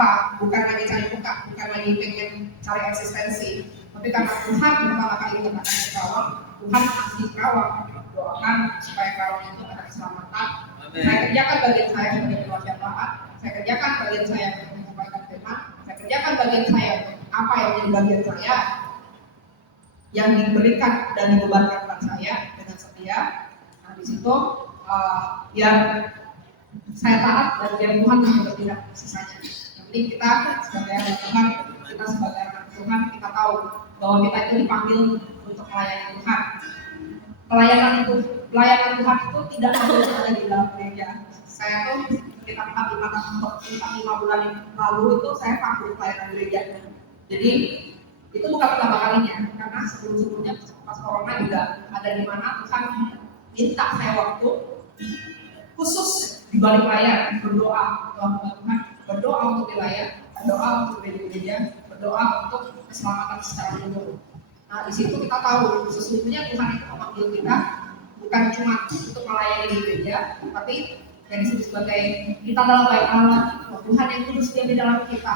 Kenapa? Bukan lagi cari muka, bukan lagi pengen cari eksistensi, tapi karena Tuhan pertama kali mengatakan Karawang, Tuhan kasih Karawang, doakan supaya Karawang itu ada keselamatan. Saya kerjakan bagian saya sebagai perwakilan Bapak, saya kerjakan bagian saya untuk menyampaikan firman, saya kerjakan bagian saya apa yang menjadi bagian saya yang diberikan dan dibebankan kepada saya dengan setia. Nah di situ yang saya taat dan biar Tuhan yang bertindak sisanya. Yang penting kita sebagai anak Tuhan, kita sebagai anak Tuhan, kita tahu bahwa kita itu dipanggil untuk melayani Tuhan. Pelayanan Tuhan itu tidak ada di dalam gereja. Saya tuh sekitar 4-5 bulan lalu itu saya vakum pelayanan gereja. Jadi itu bukan pertama kalinya, karena sebelumnya pas corona juga ada di mana Tuhan minta saya waktu khusus di balik layar berdoa Tuhan, berdoa untuk wilayah, berdoa untuk gereja, berdoa untuk keselamatan secara umum. Nah di situ kita tahu sesungguhnya Tuhan itu memanggil kita bukan cuma untuk melayani di gereja, tapi dari sini sebagai kita adalah baik Allah, Tuhan yang kudus di dalam kita.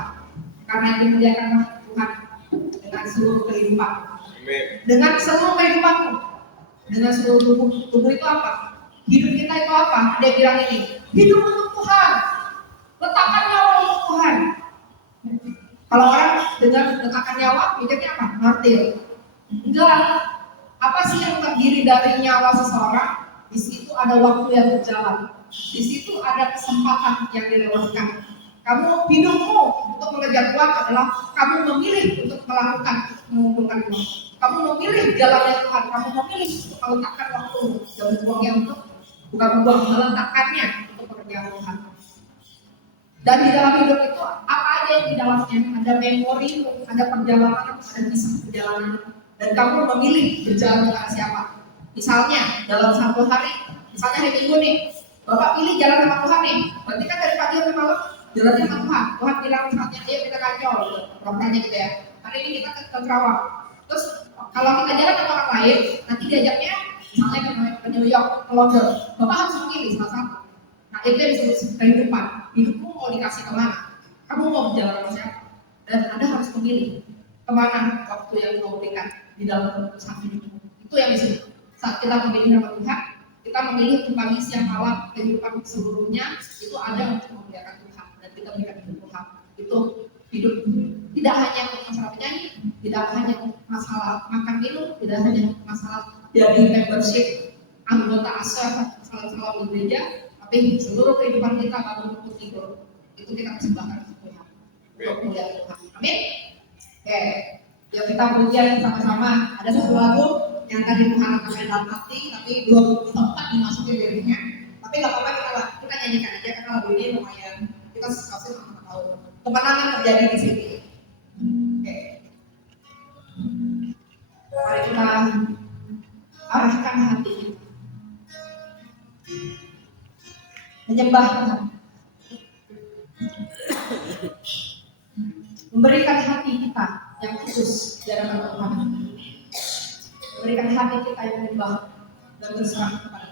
Karena itu dimuliakanlah Tuhan dengan seluruh kehidupan, dengan seluruh kehidupanmu, dengan seluruh tubuh itu apa? Hidup kita itu apa? Dia bilang ini, hidup untuk Tuhan, letakkan nyawa untuk Tuhan. Kalau orang dengan letakkan nyawa, mikirnya apa? Martir. Enggak. Apa sih yang terdiri dari nyawa seseorang? Di situ ada waktu yang berjalan. Di situ ada kesempatan yang dilewatkan. Kamu hidupmu untuk mengejar Tuhan adalah kamu memilih untuk mengumpulkan uang. Kamu memilih jalannya Tuhan. Kamu memilih untuk meletakkan waktu dan uangnya untuk bukan membuang, meletakkannya untuk pekerjaan Tuhan. Dan di dalam hidup itu apa aja yang di dalamnya? Ada memori, ada perjalanan, ada kisah perjalanan. Dan kamu memilih berjalan dengan siapa? Misalnya dalam satu hari, misalnya hari Minggu nih, Bapak pilih jalan sama Tuhan nih. Berarti kan dari pagi sampai malam jalannya sama Tuhan. Tuhan bilang misalnya, ayo kita kacau, programnya gitu ya. Hari ini kita ke Kerawang. Terus kalau kita jalan sama orang lain, nanti diajaknya misalnya ke New York, ke London. Bapak harus memilih salah satu. Nah itu yang disebut kehidupan. Hidupmu mau dikasih kemana? Kamu mau berjalan sama siapa? Dan Anda harus memilih kemana waktu yang mau berikan di dalam keputusan hidupmu. Itu yang disebut. Saat kita memilih nama Tuhan, kita memilih untuk mengisi yang alam kehidupan seluruhnya itu ada untuk memuliakan Tuhan dan kita berikan hidup Tuhan. Itu hidup tidak hanya masalah penyanyi, tidak hanya masalah makan minum, tidak hanya masalah dari membership anggota ASER, masalah di gereja, tapi seluruh kehidupan kita bangun untuk tidur itu kita persembahkan untuk Tuhan, untuk memuliakan Tuhan. Amin. Oke, yuk kita pujian sama-sama. Ada satu lagu yang tadi Tuhan akan dalam hati, tapi belum sempat dimasukin liriknya. Tapi nggak apa-apa, kita nyanyikan aja karena lagu ini lumayan kita pasti sama tahu. Kemenangan terjadi di sini. Oke. Mari kita arahkan hati kita. Menyembah Tuhan. Memberikan hati kita yang khusus di hadapan Tuhan. Memberikan hati kita yang menyembah dan berserah kepada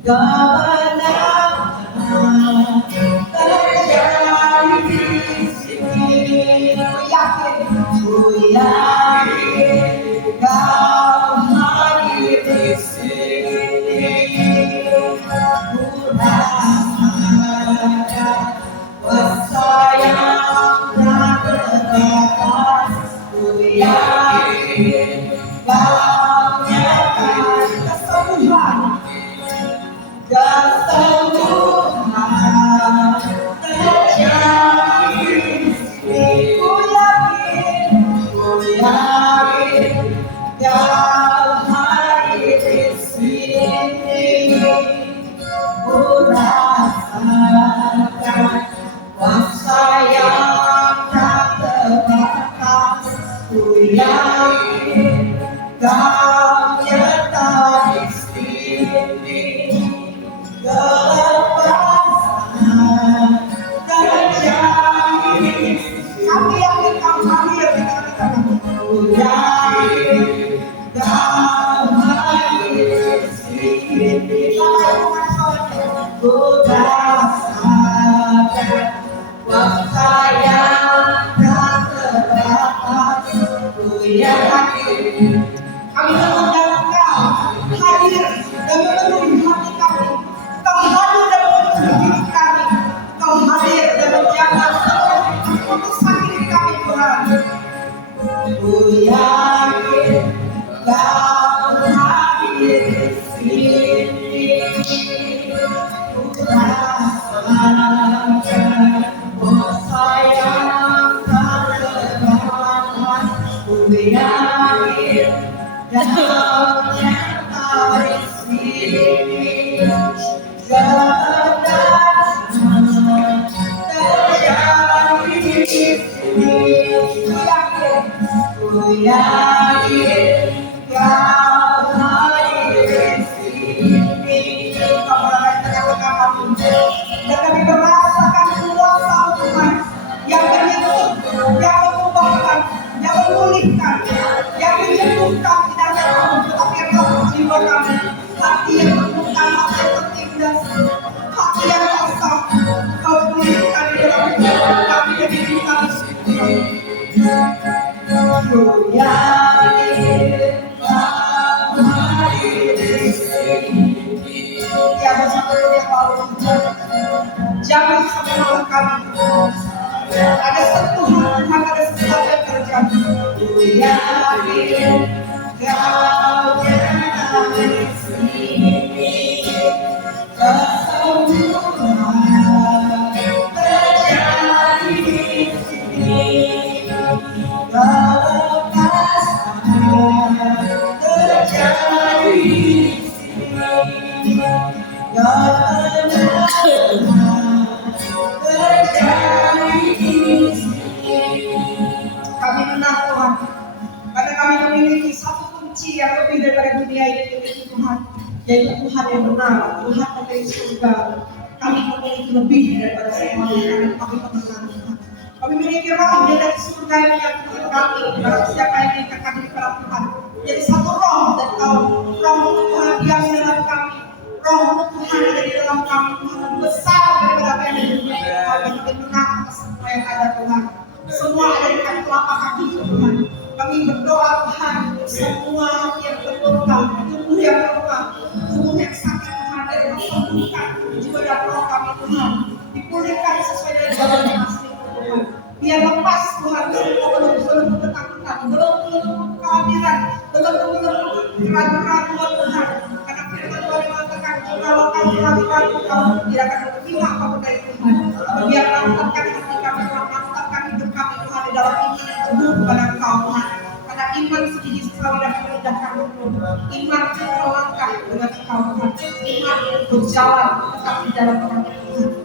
kemenangan terjadi di sini. Ku yakin Kau hadir di sini. Ku rasakan kuasa yang tak terbatas. Ku yakin Kau nyatakan kesembuhan terjadi di sini. Ku yakin Kau hadir di sini. Ku rasakan kuasa yang tak terbatas. Ku yakin Kau nyata di sini. Kelepasan terjadi di sini. Kami yakin Kau hadir di tengah-tengah. Ku yakin Kau hadir di sini. Ku rasakan kuasa yang tak terbatas. Ku yakin kami mengundang Kau hadir dan memenuhi hati kami. Kau hadir dan memenuhi hidup kami. Kau hadir dan menjaga seluruh keputusan hidup kami, Tuhan. Ku yakin Kau hadir di sini. Ku rasakan kuasa yang tak terbatas. Ku yakin Kau nyata di sini. Kemenangan terjadi di sini. Ku yakin Kau hadir di sini. Kau berada di tengah-tengah kami, dan kami merasakan kuasa Tuhan yang menyentuh, yang mengubahkan, yang memulihkan, yang menyembuhkan tidak hanya kami, tetapi roh jiwa kami. Hati yang terbuka, hati yang tertindas, hati yang kosong, Kau pulihkan di dalam hidup kami dan diri kami sendiri. Ku yakin Kau hadir di sini. Ya bersama yang lalu, jangan sampai malam kami. Ada sentuhan Tuhan, ada sesuatu yang terjadi. Ku yakin Kau nyata di sini. Kesembuhan terjadi di sini. Kelepasan terjadi di sini. Kemenangan terjadi di sini. Kami menang, Tuhan, karena kami memiliki satu kunci yang lebih daripada dunia ini memiliki Tuhan, yaitu Tuhan yang benar, Tuhan pemilik surga. Kami memiliki lebih daripada semuanya, karena kami pemenang, Tuhan. Kami memiliki roh dari surga yang menyatukan kami. Barang siapa yang diikatkan di dalam Tuhan, jadi satu roh dan Kau, roh Tuhan diam di dalam kami. Roh Tuhan ada di dalam kami. Tuhan besar daripada apa yang ada di dunia ini. Kami menang atas semua yang ada, Tuhan. Semua ada di kaki telapak kaki, Tuhan. Kami berdoa, Tuhan, semua yang terluka, tubuh yang terluka, tubuh yang sakit, Tuhan, dari sembuhkan jiwa dan roh kami, Tuhan. Dipulihkan sesuai dengan jalan yang asli, Tuhan. Biar lepas, Tuhan, semua belum ketakutan, belum kekhawatiran, belum keraguan, Tuhan. Karena firman Tuhan mengatakan, kalau kami ragu-ragu, kau tidak akan berpihak kamu dari Tuhan. Biar mantapkan hati kami, mantapkan hidup kami, Tuhan, di dalam iman yang teguh kepada Engkau, Tuhan. Karena iman sebiji sekali dapat memindahkan rumput. Iman melangkah dengan Engkau, Tuhan. Iman berjalan tetap di dalam kami, Tuhan.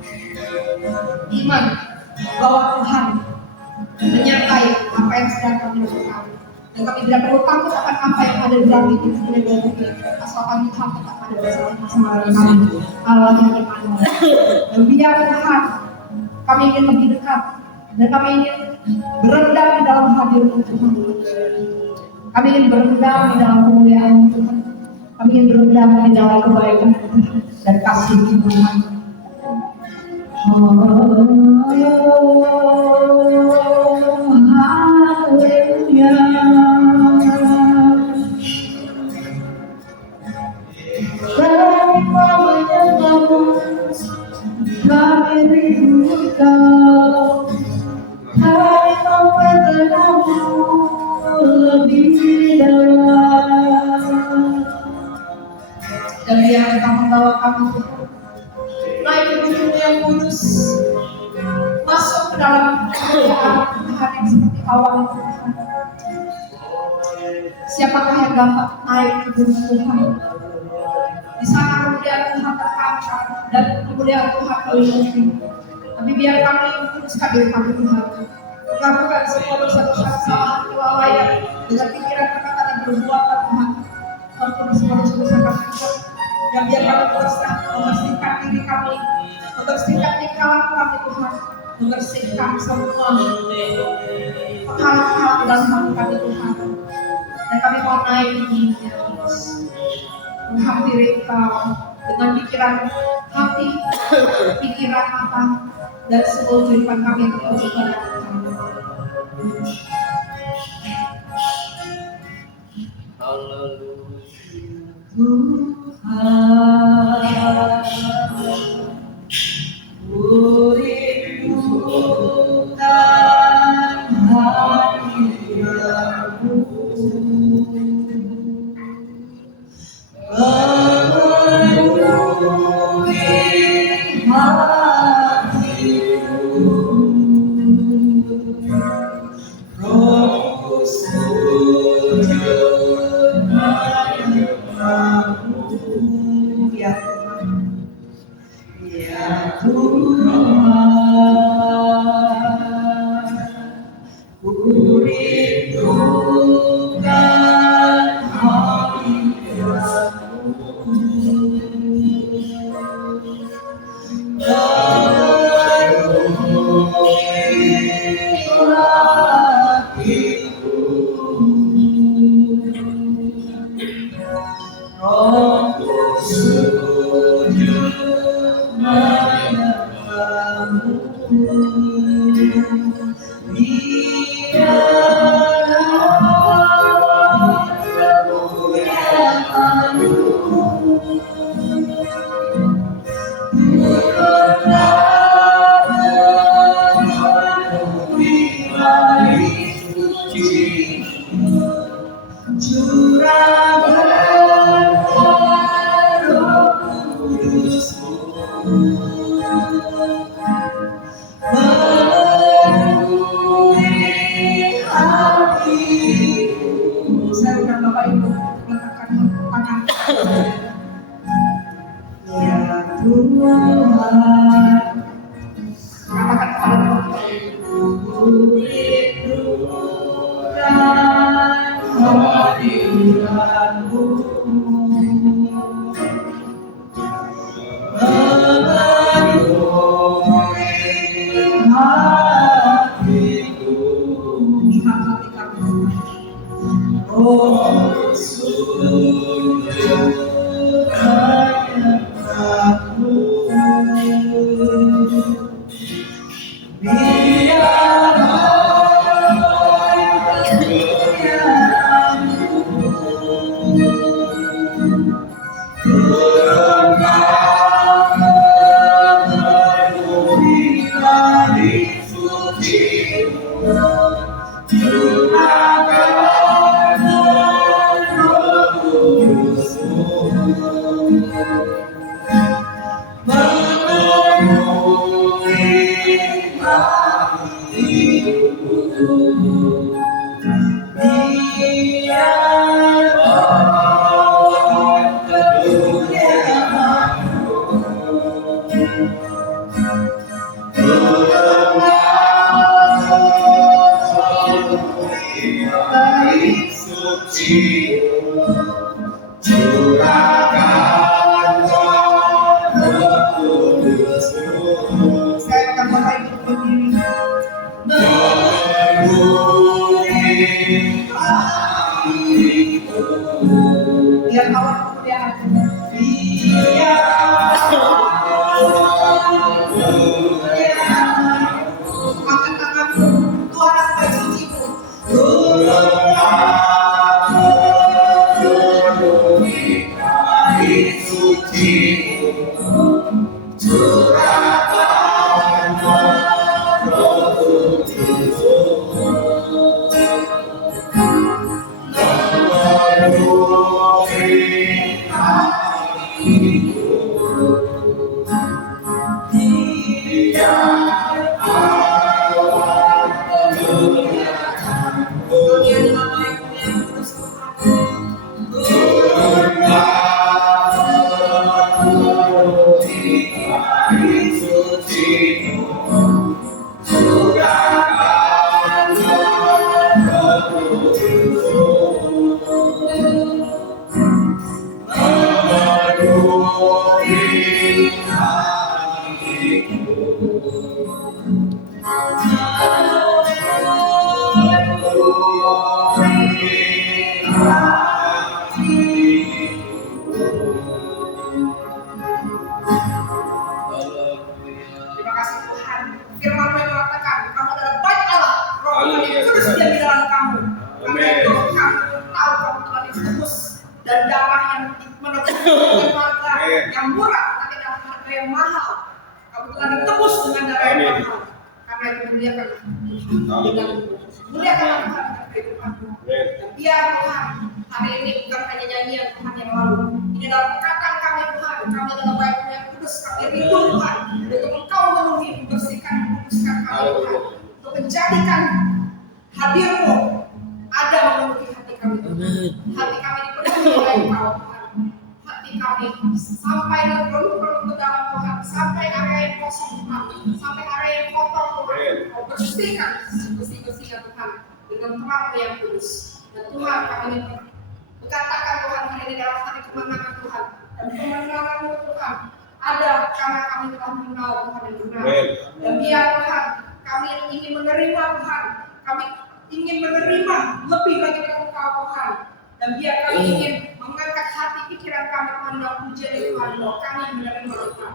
Iman bahwa Tuhan menyertai apa yang sedang kami lakukan. Dan kami tidak perlu takut akan apa yang ada di dalam hidup kami dan bumi. Asal kami Tuhan tetap ada bersama kami. Allah yang Immanuel. Dan biar Tuhan, kami ingin lebih dekat dan kami ingin berendam di dalam hadir-Mu, Tuhan. Kami ingin berendam di dalam kemuliaan Tuhan. Kami ingin berdiam di dalam kebaikan dan kasih Tuhan. Haleluya. Kami mau menyembahmu, kami rindu Kau, kami mau mengenalmu lebih dalam. Dan Dia akan membawa kami naik ke gunung yang kudus, masuk ke dalam kemuliaan Tuhan yang seperti awal Tuhan. Siapakah yang dapat naik ke gunung Tuhan? Di sana kemuliaan Tuhan terpancar dan kemuliaan Tuhan meliputi. Tapi biar kami kuduskan diri kami Tuhan, mengakukan semua dosa-dosa kesalahan kelalaian dengan pikiran, kata dan perbuatan Tuhan. Ampuni semua dosa-dosa kami Tuhan. Dan biar kami membersihkan diri kami, membersihkan lingkaran kami Tuhan, membersihkan semua penghalang-halang dalam hati kami Tuhan. Dan kami mau naik di dunia terus, menghampiri Engkau dengan pikiran hati, pikiran mata, dan seluruh kehidupan kami yang tertuju pada Engkau. Tuhan, ku rindukan hadiratmu, memenuhi hatiku. Rohku sujud menyembahmu, ya Tuhan, ya Tuhan, ku rindukan hadiratmu, memenuhi hatiku. Rohku sujud menyembahmu, biarlah kemuliaan-Mu turunlah memenuhi bait suci-Mu, curahkanlah Roh Kudus-Mu, memenuhi hatiku. Saya undang Bapak Ibu meletakkan tangan. Ya Tuhan, katakan kepada Tuhan, ku rindukan hadirat-Mu, memenuhi hatiku. Lihat hati kami, roh sujud menyembahmu, biarlah kemuliaan-Mu turunlah memenuhi bait suci-Mu, curahkanlah Roh Kudus-Mu, memenuhi hatiku. Biarlah kemuliaan-Mu turunlah memenuhi bait suci-Mu, curahkanlah Roh Kudus-Mu. Saya akan Bapak Ibu berdiri. Memenuhi hatiku. Biar Allah kemuliaan Terima kasih Tuhan. Firman-Mu yang mengatakan, kamu adalah bait Allah, Roh Tuhan Kudus diam di dalam kamu. Karena itu kamu tahu kamu telah ditebus dan darah yang menebus keluarga yang murah, tapi dalam harga yang mahal. Kamu telah ditebus dengan darah yang mahal. Karena itu muliakan Tuhan. Muliakan Tuhan dengan kehidupanmu. Dan biar Tuhan hari ini bukan hanya nyanyian Tuhan yang lalu. Ini adalah perkataan kami Tuhan. Kami adalah bait-Mu yang kudus. Kami rindu Tuhan untuk Engkau memenuhi, membersihkan, menguduskan kami Tuhan. Untuk menjadikan hadir-Mu ada memenuhi hati kami Tuhan. Hati kami dipenuhi oleh Engkau Tuhan. Hati kami sampai relung-relung ke dalam Tuhan. Sampai area yang kosong Tuhan. Sampai area yang kotor Tuhan. Kau bersihkan bersih-bersihnya Tuhan dengan terang yang kudus. Dan Tuhan kami berkatakan Tuhan hari ini dalam hari kemenangan Tuhan. Dan kemenangan-Mu Tuhan ada karena kami telah mengenal Tuhan yang benar. Dan biar Tuhan kami ingin menerima Tuhan. Kami ingin menerima lebih lagi dari Engkau Tuhan. Dan biar kami ingin mengangkat hati pikiran kami Tuhan dan pujian Tuhan bahwa kami menerima Tuhan.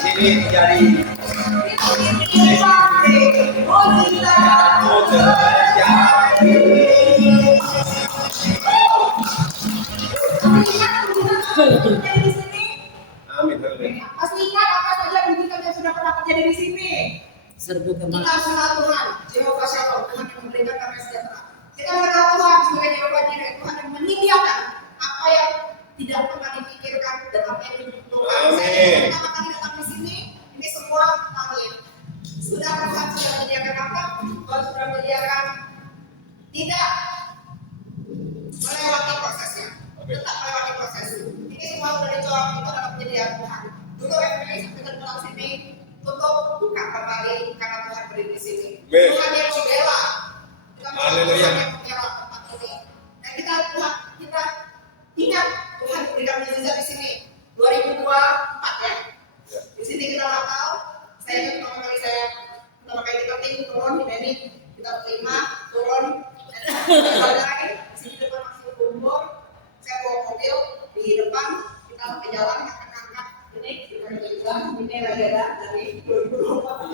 sini terjadi. Aku terjadi. Amin. Pasti ingat apa saja buktikan yang sudah pernah terjadi di sini. Serbu Kita kemana? kenal Tuhan, Jehovah Shalom, Tuhan yang memberikan damai sejahtera. Kita mengenal Tuhan sebagai Jehovah Jireh, Tuhan yang menyediakan apa yang tidak pernah dipikirkan dan apa yang dibutuhkan. Amin. Saya pertama kali datang di sini, ini semua kami sudah Tuhan sudah menyediakan apa? Tuhan sudah menyediakan tidak melewati prosesnya, tetap melewati proses. Ini semua sudah dijawab itu dalam penyediaan Tuhan. Untuk FPI sampai datang sini untuk buka kembali karena Tuhan berdiri di sini. Amin. Tuhan yang membela, Tuhan Haleluya. yang membela tempat ini. Dan kita ingat Tuhan berikan mujizat di sini 2024 ya. Di sini kita Natal, saya ingat pertama kali kita turun di sini kita berlima turun dan di sini depan masih umur, saya bawa mobil di depan kita sampai jalan angkat ini kita bilang ini rada dari 2024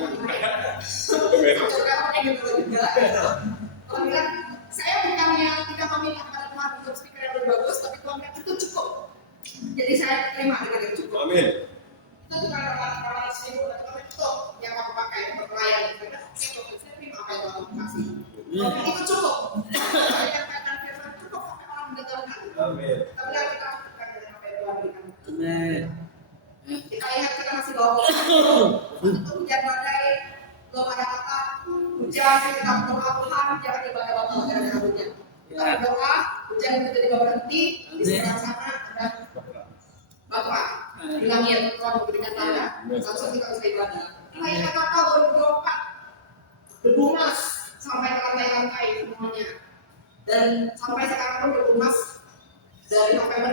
Tuhan bilang saya bukannya tidak meminta kepada Tuhan untuk speaker yang lebih bagus, tapi Tuhan bilang itu cukup. Jadi saya terima dengan itu cukup. Amin. Itu bukan orang-orang sibuk atau orang itu yang aku pakai untuk pelayan. Karena saya terima apa yang Tuhan kasih. Tuhan itu cukup. Saya katakan firman cukup sampai orang mendengarkan. Amin. Tapi kita bukan dengan apa yang Tuhan berikan. Amin. Kita ingat kita masih bawa itu hujan badai, belum ada kata hujan, kita berdoa Tuhan jangan tiba-tiba gara-gara hujan. Kita berdoa hujan itu tiba-tiba berhenti di sebelah sana ada Bapak di langit Tuhan memberikan tanda langsung kita bisa ibadah. Kita ingat apa 2024 berbumas sampai ke lantai-lantai semuanya dan sampai sekarang pun berbumas dari November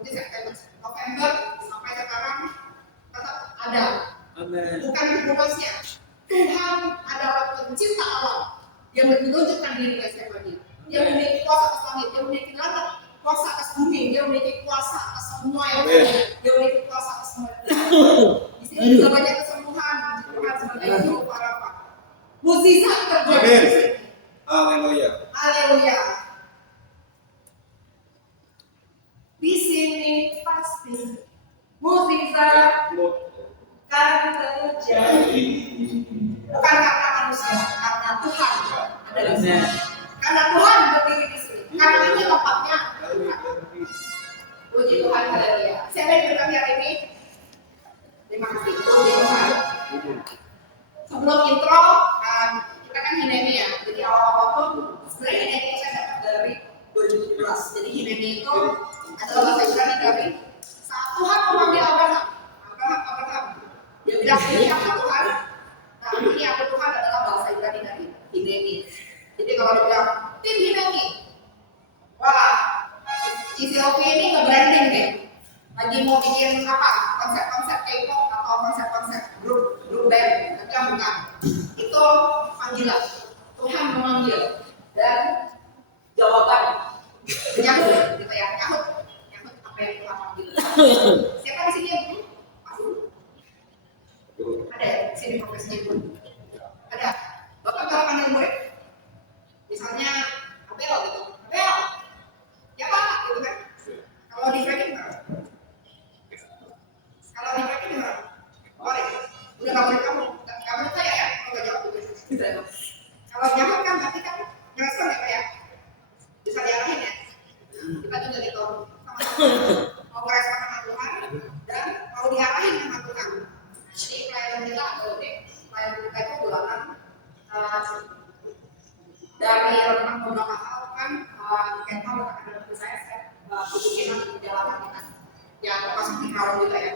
mungkin September sampai sekarang tetap ada. Amin. Bukan berbumasnya, Tuhan adalah pencipta alam yang menunjukkan dirinya siapa dia. Dia memiliki kuasa atas langit, dia memiliki kuasa atas bumi, dia memiliki kuasa atas semua yang ada, dia memiliki kuasa atas semua. Di sini juga banyak kesembuhan, Tuhan sebagai guru para Pak. Mukjizat terjadi. Amin. Haleluya. Haleluya. Di sini pasti mukjizat kan terjadi. Bukan karena manusia, karena Tuhan ada di sini. Karena Tuhan berdiri di sini. Karena ini tempatnya Tuhan. Puji Tuhan, haleluya. Siapa yang berkati hari ini? Terima kasih. Puji Tuhan. Sebelum intro, kita kan Hineni ya. Jadi awal-awal tuh sebenarnya Hineni itu saya dapat dari 2017. Jadi Hineni itu adalah bahasa Ibrani dari saat Tuhan memanggil Abraham. Dia bilang ini apa Tuhan? Nah ini apa Tuhan adalah bahasa Ibrani dari Hineni. Jadi kalau dia bilang tim Hineni, wah si Silvi ini nge-branding deh. Lagi mau bikin apa? Konsep-konsep K-pop atau konsep-konsep grup band. Tapi bukan. Itu panggilan. Tuhan memanggil dan jawaban menyahut gitu ya, nyahut apa yang Tuhan panggil. Siapa di sini yang dulu? Ada ya? Sini profesinya dulu. Ada. Bapak kalau panggil murid, misalnya Abel gitu. Abel, ya Pak gitu kan? Kalau di tracking gimana? Kalau di tracking gimana? Boleh. Udah nggak boleh kamu saya ya kalau nggak jawab gitu. Kalau nyahut kan berarti kan ngerespon ya Pak ya? Bisa diarahin ya? Kita juga gitu sama-sama mau merespon sama Tuhan dan mau diarahin sama Tuhan. Jadi pelayanan kita pelayanan kita itu bulanan dari rentang beberapa hal kan Kenta mengatakan dari saya bikin perjalanan kita yang termasuk di Karawang juga ya.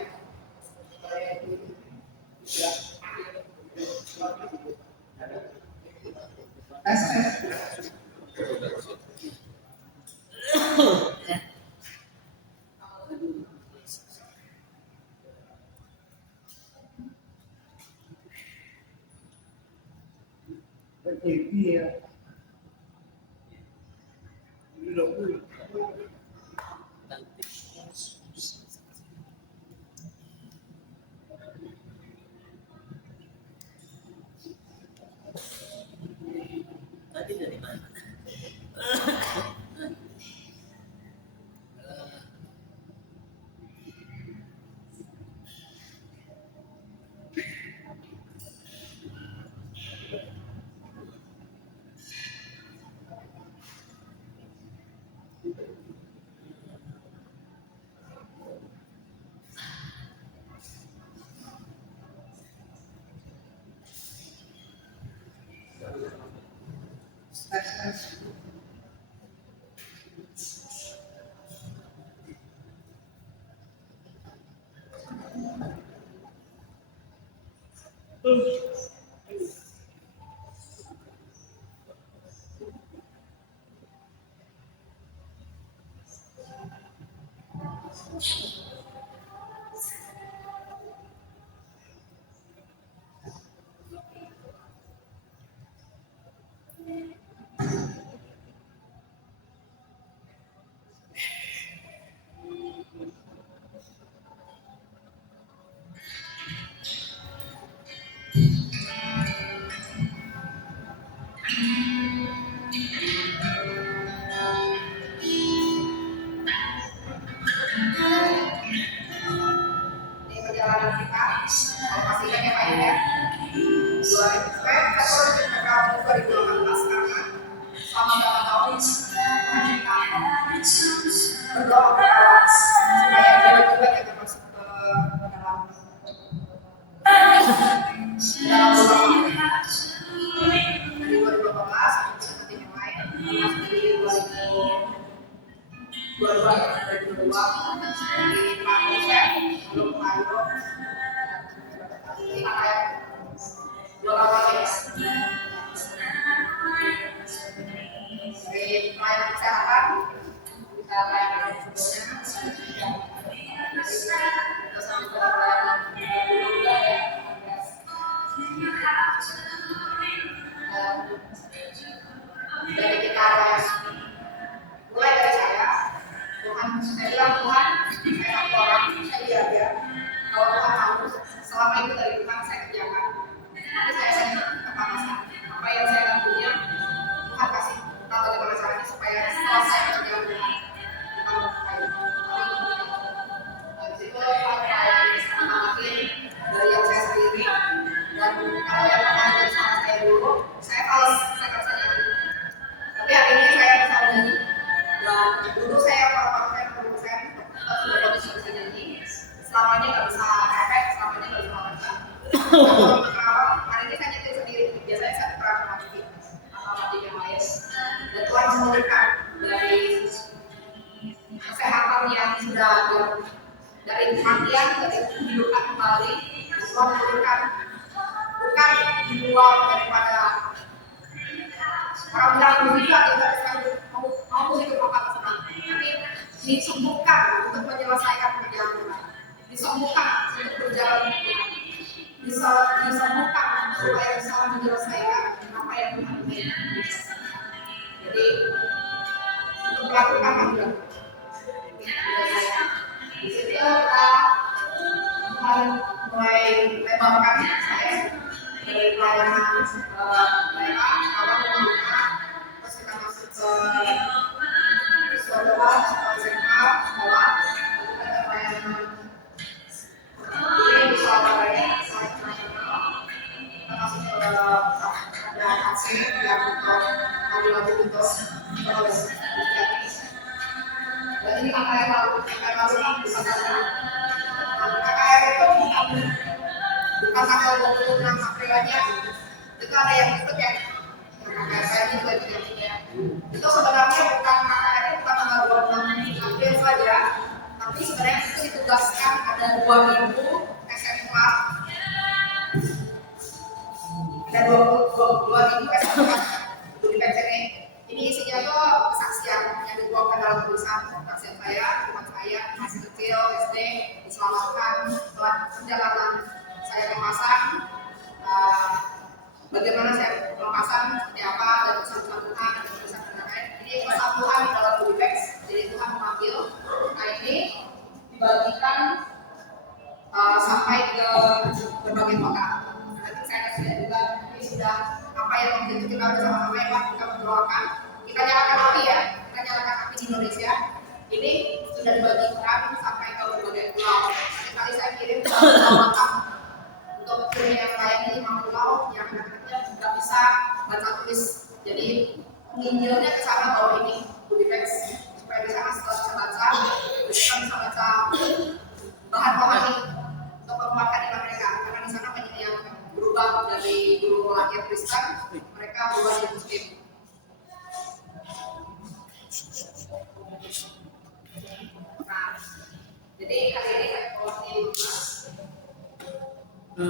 Ini perjalanan kita, kalau masih ingat ya Pak ya, 2018 karena selama berapa tahun Tuhan kita berdoa kepada supaya jiwa-jiwa kita masuk ke dalam beberapa dari 2018 seperti yang lain, termasuk dari 2022 di Pakistan belum Ohio ini kayak dua kali ya dari pelayanan kesehatan kita pelayanan sebelumnya terus sampai ke pelayanan juga ya dari kita mulai dari saya Tuhan, saya bilang Tuhan, saya satu orang, saya dia. Kalau Tuhan tahu, selama itu dari Tuhan saya kerjakan. Tapi saya kepanasan. Apa yang saya tak punya, Tuhan kasih tahu bagaimana caranya supaya setelah saya kerjakan Tuhan, Tuhan berkaya. Dari situ Tuhan makin dari yang saya sendiri. Dan kalau yang pernah jadi sama saya dulu, saya fals, saya nggak bisa nyanyi. Tapi hari ini saya bisa nyanyi. Dan dulu saya kalau saya sudah bagus bisa nyanyi, selamanya nggak bisa efek, selamanya nggak bisa baca. Hari ini saya nyanyi sendiri, biasanya saya pernah mati atau mati yang lain. Dan Tuhan memulihkan dari kesehatan yang sudah dari kematian, dari kehidupan kembali. Tuhan memulihkan bukan di luar daripada orang bilang mujizat tidak mau itu apa senang, tapi disembuhkan untuk menyelesaikan pekerjaan Tuhan, disembuhkan untuk berjalan dengan Tuhan, disembuhkan supaya bisa menyelesaikan apa yang Tuhan inginkan. Jadi untuk melakukan juga saya di situ kita mulai lebarkan saya dari pelayanan mereka awal membuka, terus kita masuk ke sekolah, sekolah, ada pelayanan ini di Surabaya, nasional, kita masuk ke ada HC yang untuk lagu-lagu untuk dan ini KKR lalu bisa saja. KKR itu bukan tanggal 26 April aja, itu ada yang ikut ya, KKR saya juga tidak. Itu sebenarnya bukan KKR itu bukan tanggal 26 April saja, tapi sebenarnya itu ditugaskan ada 2.000 SMK, ada 2.000 SMK di PCN. Ini isinya tuh kesaksian yang dituangkan dalam tulisan kesaksian saya, teman saya masih kecil SD diselamatkan setelah perjalanan saya pemasan, bagaimana saya pemasan seperti apa dan kesatuan dan kesatuan lain. Ini kesatuan dalam Budibex, jadi Tuhan mengambil. Nah ini dibagikan sampai ke berbagai kota. Nanti saya kasih lihat juga ini sudah apa yang waktu itu kita bersama-sama ya Pak, kita berdoakan, kita nyalakan api ya, kita nyalakan api di Indonesia. Ini sudah dibagikan sampai ke berbagai pulau. Nanti kali saya kirim ke pulau untuk kirim yang lain di 5 pulau yang anak-anaknya juga bisa baca tulis. Jadi menginjilnya ke sana bahwa ini Budibex supaya di sana setelah bisa baca, kita bisa baca bahan rohani untuk menguatkan iman mereka. Karena di sana banyak yang berubah dari dulu lahir Kristen, mereka berubah jadi Muslim. Di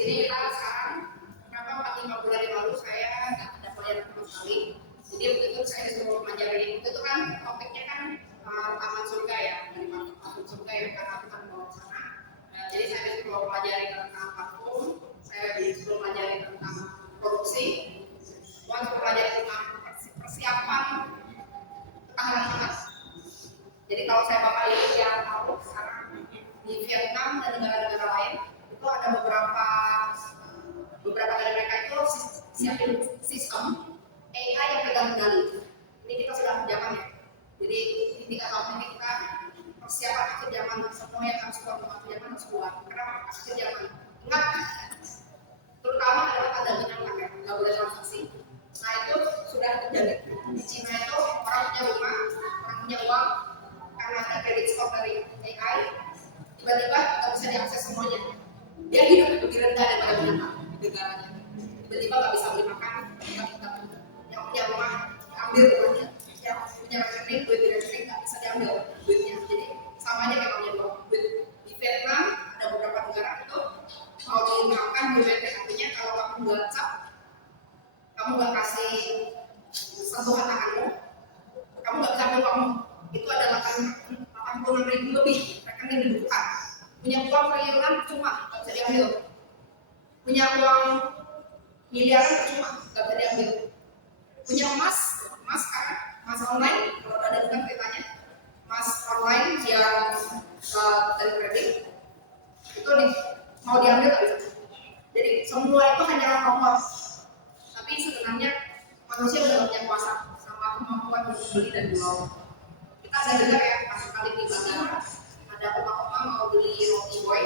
sini kita sekarang kenapa 4-5 bulan yang lalu saya nggak ada pelajaran sama sekali. Jadi waktu itu saya disuruh pelajari itu kan topiknya kan taman surga ya, dari taman surga yang karena Tuhan bawa ke sana. Nah, jadi saya disuruh pelajari tentang parfum, saya disuruh pelajari tentang korupsi, saya disuruh pelajari tentang persiapan ketahanan panas. Jadi kalau saya bapak ibu yang tahu sekarang di Vietnam dan negara-negara lain itu ada beberapa dari mereka itu siapin sistem AI yang pegang kendali. Ini kita sudah kerjakan ya. Jadi di 3 tahun ini kita persiapan akhir zaman, semua yang harus keluar akhir zaman harus keluar. Kenapa akhir zaman? Ingat, terutama adalah tanda binatang ya, nggak boleh transaksi. Nah itu sudah terjadi di Cina itu orang punya rumah, orang punya uang, karena ada credit score dari AI, tiba-tiba nggak bisa diakses semuanya. Dia hidup lebih rendah daripada binatang di negaranya. Tiba-tiba nggak bisa beli makan, yang punya rumah ambil rumahnya, yang punya rekening, duit di rekening nggak bisa diambil duitnya. Jadi sama aja kayak punya duit. Di Vietnam ada beberapa negara itu mau diterapkan biometrik, artinya kalau kamu WhatsApp, kamu nggak kasih sentuhan tanganmu, kamu nggak bisa ambil uangmu. Itu ada 86.000 lebih rekening dibuka. Punya uang triliunan cuma nggak bisa diambil. Punya uang miliaran cuma nggak bisa diambil. Punya emas sekarang, emas online, kalau ada dengar ceritanya, emas online yang dari kredit itu mau diambil nggak bisa. Jadi semua itu hanyalah nomor. Tapi sebenarnya manusia udah punya kuasa sama kemampuan untuk beli dan jual. Kita ada dengar ya, pas kali di bandara ada oma-oma mau beli roti boy,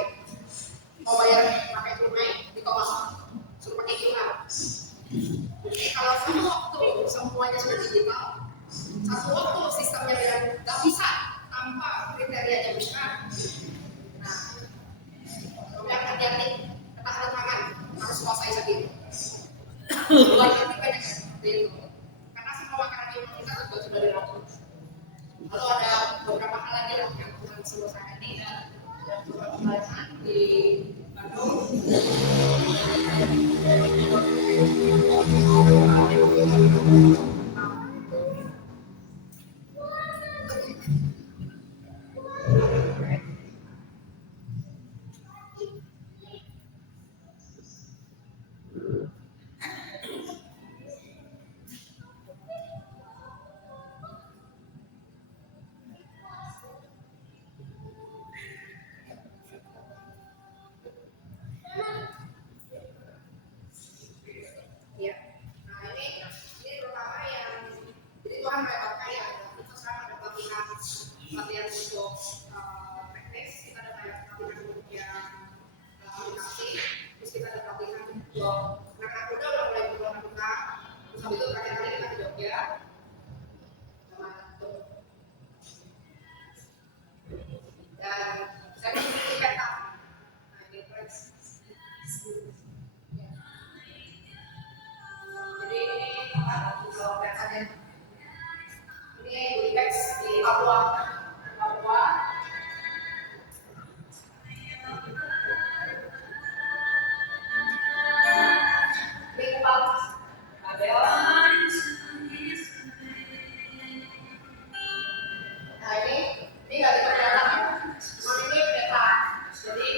mau bayar pakai tunai di toko suruh pakai QR. Jadi kalau satu waktu semuanya sudah digital, satu waktu sistemnya yang nggak bisa tanpa kriterianya bukan. Nah, yang hati-hati, ketahanan tangan harus kuasai sendiri. Luar nanti banyak seperti itu. Karena semua makanan yang kita sudah diatur. Lalu ada beberapa hal lagi yang Tuhan suruh saya ini dan beberapa pelajaran di Bandung. Ya, nah ini terutama yang jadi Tuhan melebatkan ya. Itu sekarang ada pelatihan untuk teknis, kita ada pelatihan untuk yang aplikasi, terus kita ada pelatihan untuk anak-anak muda udah mulai berkeluar kita. Terus habis itu terakhir kali kita di Jogja, dan saya mengikuti peta. Nah ini jadi ini apa? Kalau petanya ini Unipex di Papua. Ini Kupang, Babel. Nah ini nggak diperlihatkan ya. Cuma ini peta. Jadi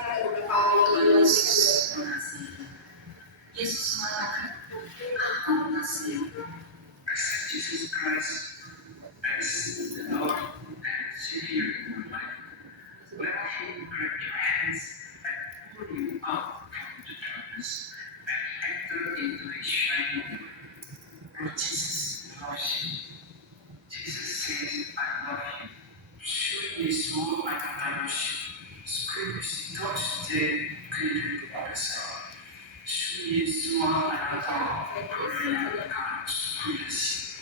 ada beberapa yang Yesus mengatakan, aku mengasihi. Accept Jesus Christ as the Lord and Savior in your life. Let Him grab your hands and pull you out from the darkness and enter into His shining light. Lord Jesus loves you. Jesus says, I love you. 주 예수 안아주시오. 그리스도 주제 그를 앞에서 주 예수와 안아서 그를 가르치시.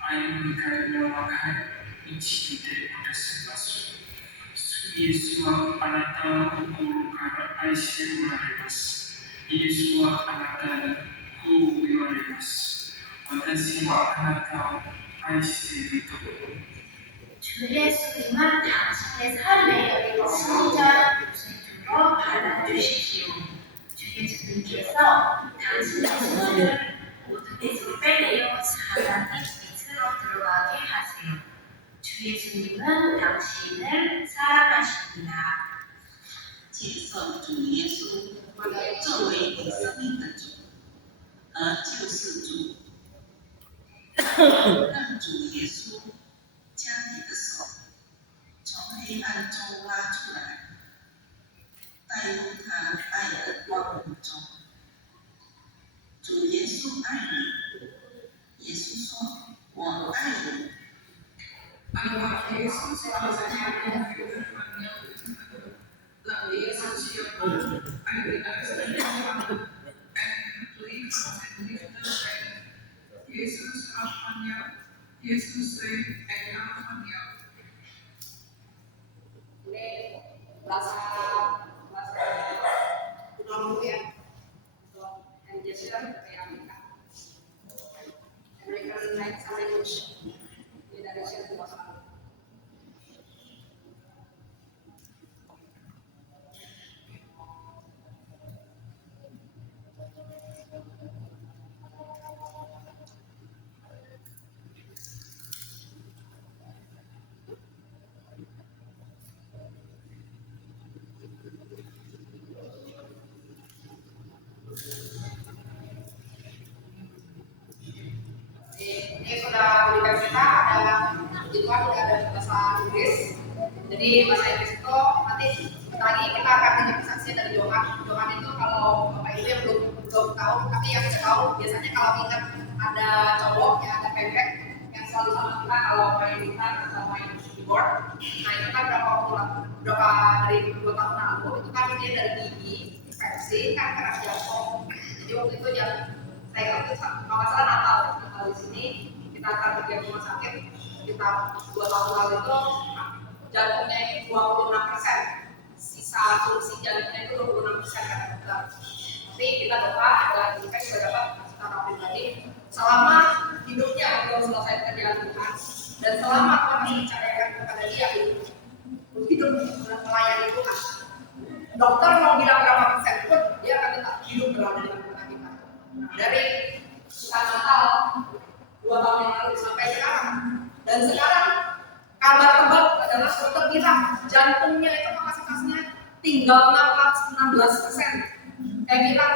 아이니까 영화가 이치기대 앞에서 봤소. 주 예수와 안아서 그를 아이시를 봤소. 예수와 안아서 그를 봤소. 원하시와 안아서 아이시를 주 예수님은 당신의 삶에 친절한 목소리로 발라주십시오. 주 예수님께서 당신의 손을 모든 빼내어 사랑의 빛으로 들어가게 하세요. 주 예수님은 당신을 사랑하십니다. 接受主耶稣作为你生命的主和救世主，让主耶稣将你的手从黑暗中拉出来，带入他爱的光明中。主耶稣爱你，耶稣说：“我爱你。” Anak Yesus rasanya lalu Yesus siap Yesus harapannya Yesus harapannya ini bahasa dulu ya and just kayak Amerika naik sama Indonesia Indonesia itu bahasa ini sudah berikan kita ada tujuan ada bahasa Inggris. Jadi bahasa Inggris itu nanti lagi kita akan dengar kesaksian dari Johan itu kalau bapak ibu yang belum tahu tapi yang sudah tahu biasanya kalau ingat ada cowok yang ada pendek yang selalu sama kita kalau main gitar atau main keyboard. Nah itu kan berapa dari 2 tahun lalu itu kan dia dari gigi infeksi kan karena jatuh. Jadi waktu itu yang saya itu kalau nggak salah Natal di sini kita akan pergi ke rumah sakit kita 2 tahun lalu itu jantungnya ini 26%, sisa fungsi jantungnya itu 26% kata dokter. Tapi kita doa dan kita sudah dapat secara pribadi selama hidupnya belum selesai pekerjaan Tuhan dan selama Tuhan masih percayakan kepada dia hidup melayani Tuhan. Dokter mau bilang berapa persen pun dia akan tetap hidup berada di tengah kita. Dari kita Natal 2 tahun yang lalu sampai sekarang dan sekarang kabar terbaru adalah dokter bilang jantungnya itu kapasitasnya tinggal 16%. Saya bilang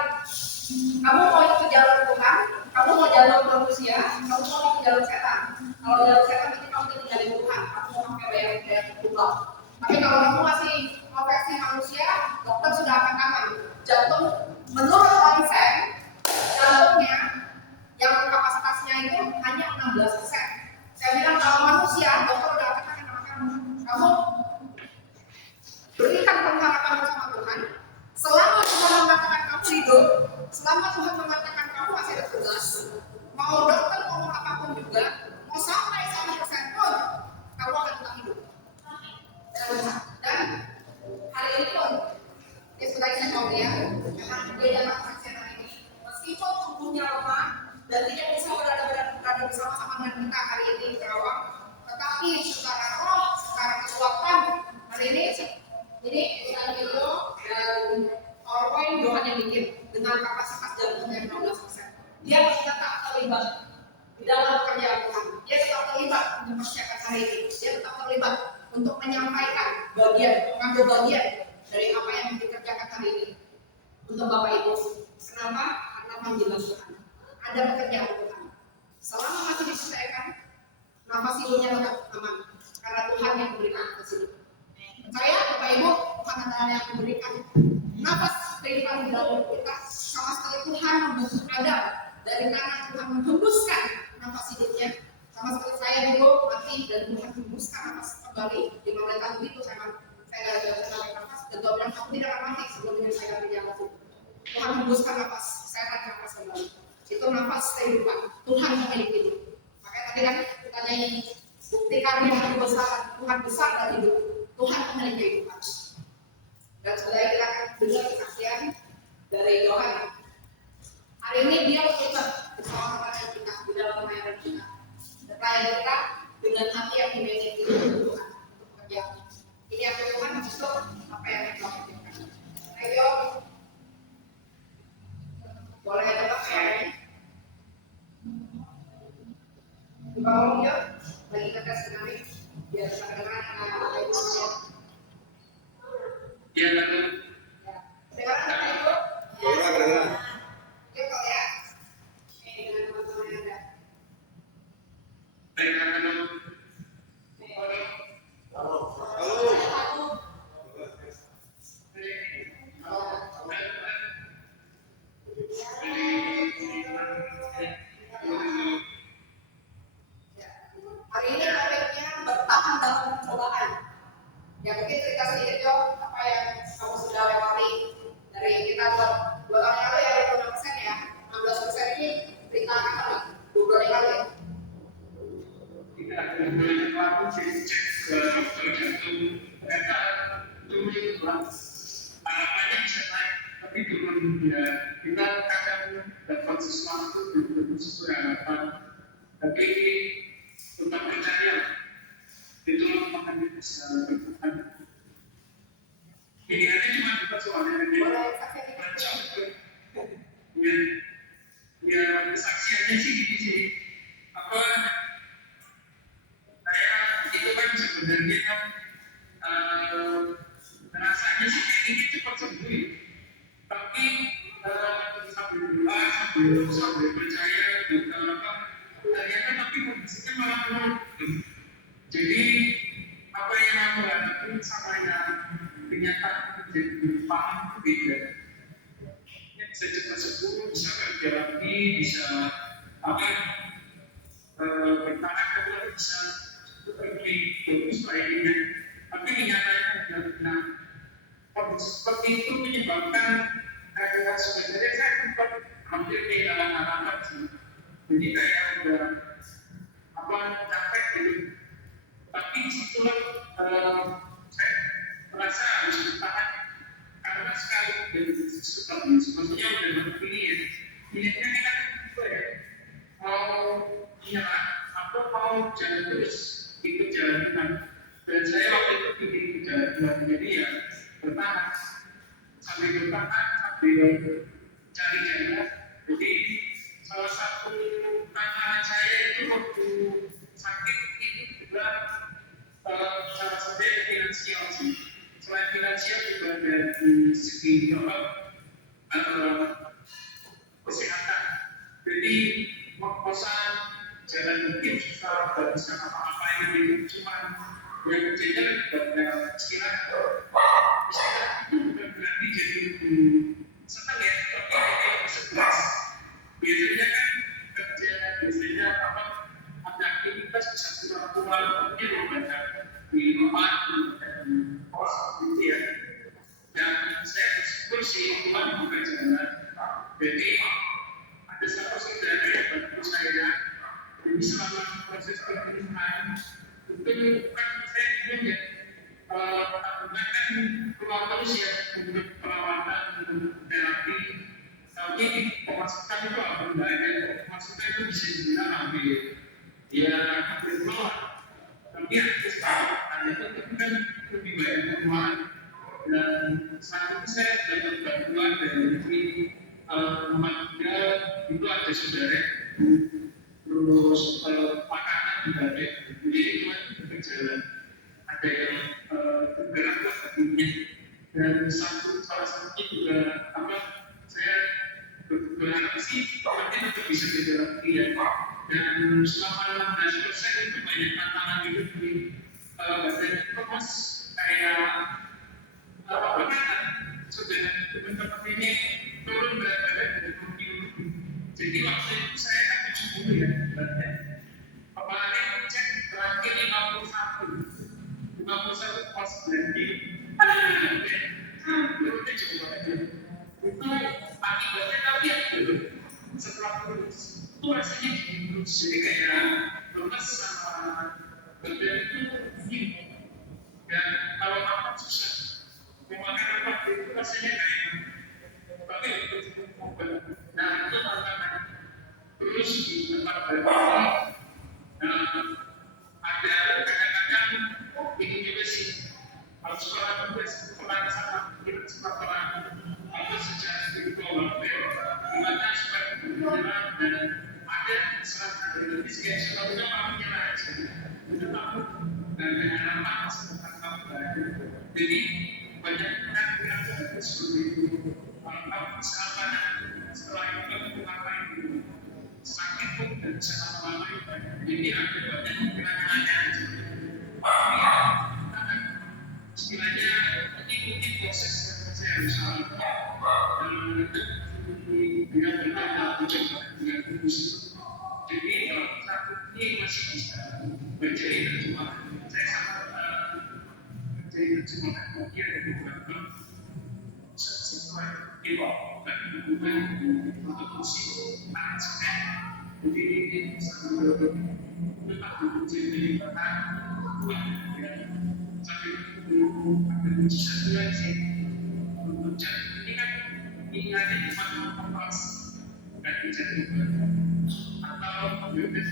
kamu mau ikut jalur Tuhan, kamu mau jalur manusia, kamu mau ikut jalur setan. Kalau jalur setan berarti kamu tinggalin Tuhan, kamu mau pakai bayar tunggal. Tapi kalau kamu masih mau versi manusia, dokter sudah akan aman. Jantung menurut konsen jantungnya yang kapasitasnya itu hanya 16%. Saya bilang kalau manusia, dokter udah katakan sama kamu berikan pengharapan sama Tuhan. Selama Tuhan mengatakan kamu hidup, selama Tuhan mengatakan kamu masih ada tugas, mau dokter ngomong apapun juga, mau sampai 1% pun, kamu akan tetap hidup. Dan hari ini pun, ya sudah saya tahu ya, memang beda kesaksian hari ini. Meskipun tubuhnya lemah dan tidak bisa berada bersama-sama dengan kita hari ini di Karawang, tetapi secara roh, secara kekuatan hari ini kita itu dan PowerPoint Johan yang bikin dengan kapasitas jantungnya 16%. Dia tetap terlibat di dalam pekerjaan Tuhan. Dia tetap terlibat untuk persiapan hari ini. Dia tetap terlibat untuk menyampaikan mengambil bagian dari apa yang dikerjakan hari ini untuk Bapak Ibu. Kenapa? Karena panggilan Tuhan. Ada pekerjaan Tuhan. Selama masih diselesaikan, nafas hidupnya tetap aman karena Tuhan yang memberikan nafas hidup. Percaya Bapak Ibu, Tuhan adalah yang memberikan nafas kehidupan di dalam kita. Sama sekali Tuhan membentuk Adam dari tanah, Tuhan menghembuskan nafas hidupnya. Sama sekali saya dulu mati dan Tuhan hembuskan nafas kembali. 15 tahun itu saya nggak ada tarik nafas dan Tuhan bilang aku tidak akan mati sebelum ini saya ganti nafas. Tuhan hembuskan nafas, saya tarik nafas kembali. Itu nafas kehidupan. Tuhan memiliki hidup. Makanya tadi kan kita nyanyi buktikan dengan kebesaran Tuhan besar dan hidup. Tuhan memiliki kehidupan. Dan saudara kita akan dengar kesaksian dari Yohan. Hari ini dia berkata bersama-sama dengan kita di dalam pelayanan kita. Pelayanan kita dengan hati yang dimiliki Tuhan untuk bekerja. Ini yang Tuhan untuk apa yang kita lakukan. Ayo, boleh coba ya? Coba ngomong yuk, lagi kertas kami biar terdengar apa yang kita. Ya, betul. Sekarang kita ikut. Kedengeran. Yuk kok ya. Dengan teman-teman yang ada. Baik, betul. Hari ini topiknya bertahan dalam pencobaan. Ya mungkin cerita sedikit Jo, apa yang kamu sudah lewati dari kita dua tahun yang lalu ya 26% ya, 16% ini cerita apa nih? 2 kali ya. Kita akan melakukan cek ke dokter jantung. Ternyata turun kurang. Harapannya bisa naik, tapi turun ya. Kita kadang dapat sesuatu belum sesuai harapan. Tapi tetap percaya. Itulah makanya bisa bertahan. Ini aja cuma kita soalnya ini. Ya kesaksiannya sih gini sih. Apa? Saya itu kan sebenarnya rasanya sih ini cepat sembuh. Tapi sambil doa, sambil percaya, ternyata tapi kondisinya malah menurun. Jadi apa yang aku hadapin sama yang kenyataan menjadi paham itu beda. Bisa cepat sembuh, bisa kerja lagi, bisa bertahan kembali, bisa pergi bagus lainnya. Tapi kenyataannya tidak benar. Kondisi seperti itu menyebabkan sebenarnya saya sempat hampir kehilangan harapan sih. Jadi kayak udah capek gitu. Tapi disitulah saya merasa harus bertahan karena sekali dari sesuatu sebenarnya udah berpilih pilihnya kan itu ya mau menyerah atau mau jalan terus ikut jalan dan saya waktu itu pilih jalan jadi ya bertahan sambil cari jalan. Jadi salah satu tantangan saya itu waktu sakit itu juga salah satunya finansial sih. Selain finansial juga dari segi kesehatan. Jadi ngos-ngosan jalan mungkin susah, gak bisa apa-apain gitu. Cuma yang kerjanya pada istirahat itu bukan berarti jadi senang ya, tapi kayak 11. Biasanya kan kerja biasanya ada aktivitas bisa pulang-pulang mungkin banyak di rumah di kos gitu ya. Dan saya bersyukur sih Tuhan buka jalan. Jadi ada satu saudara yang bantu saya. Jadi selama proses penyembuhan itu kan saya bilang ya kan keluar terus ya untuk perawatan, untuk terapi. Tapi pemasukan itu enggak ada. Pemasukan itu bisa dibilang hampir keluar. Tapi kesepakatan itu kan lebih banyak pengeluaran. Dan saat itu saya dapat bantuan dari teman juga itu ada saudara. Terus makanan juga ada. Jadi itu berjalan. Ada yang bergerak ke hatinya. Dan salah satunya juga saya berharap sih nanti tetap bisa berjalan ya. Dan selama 16% itu banyak tantangan hidup di badan kemas kayak makanan. Sudah teman-teman ini turun berat badan dari 20 kilo. Jadi waktu itu saya kan 70 ya beratnya. Apalagi cek terakhir 51 pas 9 kilo. Turunnya cukup banget. Itu akibatnya tapi ya belum. Setelah turun itu rasanya gitu. Jadi kayak lemes sama badan itu gini. Dan kalau makan susah. Mau makan apa itu rasanya kayak tapi itu cukup obat. Nah itu tantangan. Terus di tempat berbeda. Ada kadang-kadang ini juga sih harus pernah juga pernah sama kita pernah atau secara spiritual gimana supaya berjalan dan ada salah dari kayak sebelumnya kamu nyerah aja itu takut dan dengan apa sebentar kamu jadi banyak orang yang ada seperti itu kalau misalnya setelah itu kamu ngapain sakit pun dan bisa lama-lama jadi akibatnya kira-kiranya aja istilahnya ikuti proses yang saya harus alami dengan benar-benar mencoba dengan fokus. Jadi kalau satu ini masih bisa menjadi terjemahan. Saya sangat menjadi terjemahan mungkin ada beberapa sesuai dewa dan hubungan untuk musik tangan. Jadi ini sangat tetap menjadi bahan sampai ada satu lagi ini kan ingatnya cuma kompas dan jadi atau bebas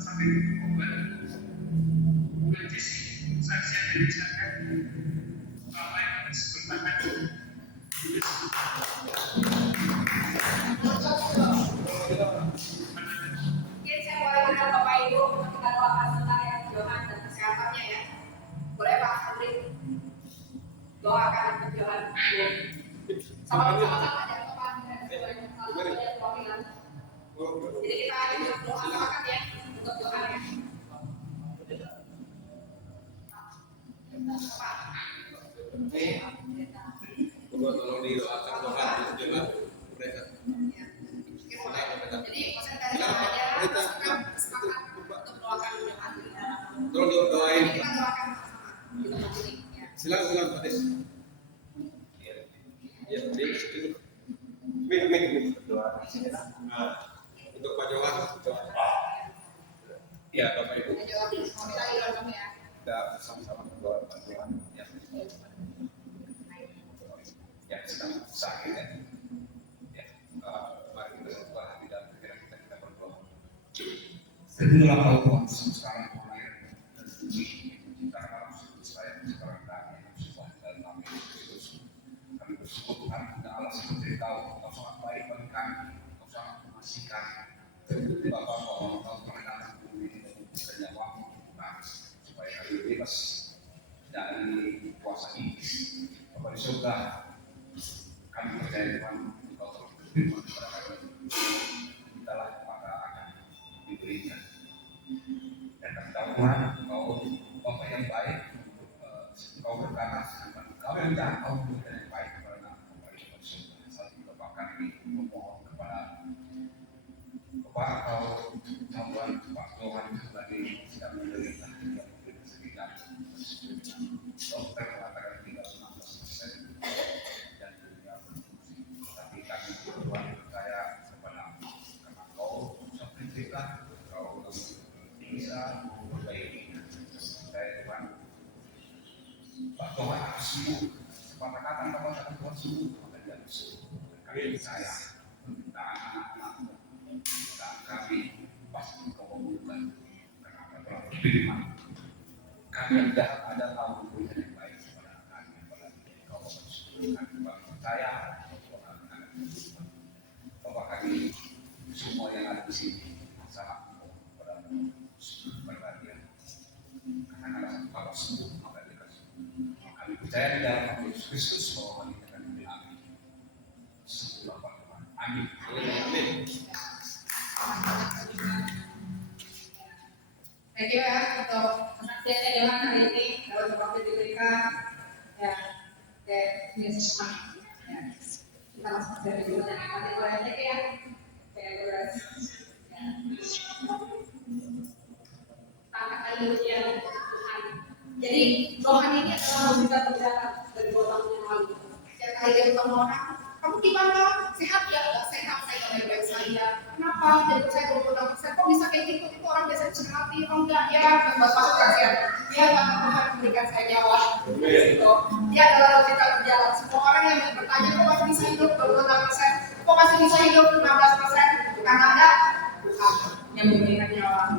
sampai obat berarti saksi yang dibicarakan kalau yang sebenarnya Mungkin saya boleh undang Bapak Ibu untuk kita doakan tentang yang Johan dan kesehatannya ya. Boleh Pak Andri doakan untuk Johan. Sama-sama jangan lupa selalu banyak perwakilan. Jadi kita doa sepakat ya untuk Johan ya. Tolong didoakan Tuhan untuk jemaat mereka. Jadi konsentrasi aja sepakat untuk doakan Johan. Tolong doain. Kita doakan sama-sama. Silakan Pak Des. Ya, itu. Berdoa. Untuk Pak Johan. Ya, Bapak Ibu. Kita bersama-sama berdoa Pak Johan. Ya, sedang sakit ya. Ya, mari kita berdoa di dalam pikiran kita berdoa. Terpujilah Kau Tuhan sekarang mengalir dan bumi menciptakan alam supaya sekarang kami bersyukur dalam nama Yesus. Kami bersyukur Tuhan tidak Allah seperti Kau sangat baik bagi kami, Kau sangat mengasihi kami. Bapa bahwa Kau pernah datang ke bumi ini dan nyawamu kami supaya kami bebas dari kuasa iblis. Bapa di surga, kami percaya Tuhan Kau terus berfirman kepada kami. Mintalah maka akan diberikan. Dan kami tahu Tuhan, Kau Bapa yang baik, Kau berkata, Kau yang jahat, Kau memberikan yang baik kepada Bapa di surga. Saat itu Bapa kami memohon kepada Kau, Tuhan, Pak Tuhan lagi sedang menderita, tidak mungkin sekitar dokter mengatakan tinggal 16% dan dunia berfungsi. Tapi kami Tuhan percaya kepada karena Kau seperti kita, Kau bisa memperbaiki. Saya Tuhan, Pak Tuhan aku sembuh. Kata-kata Bapak Tuhan sembuh, maka dia sembuh. Kami percaya permintaan anak-anakmu, dan kami pasti Kau memberikan karena Kau telah berfirman. Kami tidak ada tahu yang baik kepada kami, apalagi Kau bersyukur. Kami percaya Kau akan bersyukur. Bapak kami semua yang ada di sini sangat mohon kepadamu berbahagia. Karena kalau sembuh maka dia sembuh. Kami percaya di dalam nama Yesus Kristus bahwa kita akan diambil. Sembuh Bapak Tuhan. Amin. Amin. Thank you ya untuk kesaksiannya Dewan hari ini dalam waktu diberikan. Ya, oke, ini semua. Ya, kita langsung dari dulu dan nanti boleh cek ya. Oke, beres. Ya. Angkat haleluya Tuhan. Jadi Tuhan ini adalah mujizat berjalan dari 2 tahun yang lalu. Setiap kali dia ketemu orang, kamu gimana? Sehat ya? Enggak sehat, saya baik-baik saja. Kenapa? Jadi saya 26%. Kok bisa kayak gitu? Itu orang biasanya bisa mati. Oh enggak ya? Buat masuk kasihan. Dia karena Tuhan memberikan saya nyawa. Gitu. Dia adalah logika berjalan. Semua orang yang bertanya, kok masih bisa hidup 26%? Kok masih bisa hidup 16%? Karena ada Tuhan yang memberikan nyawa.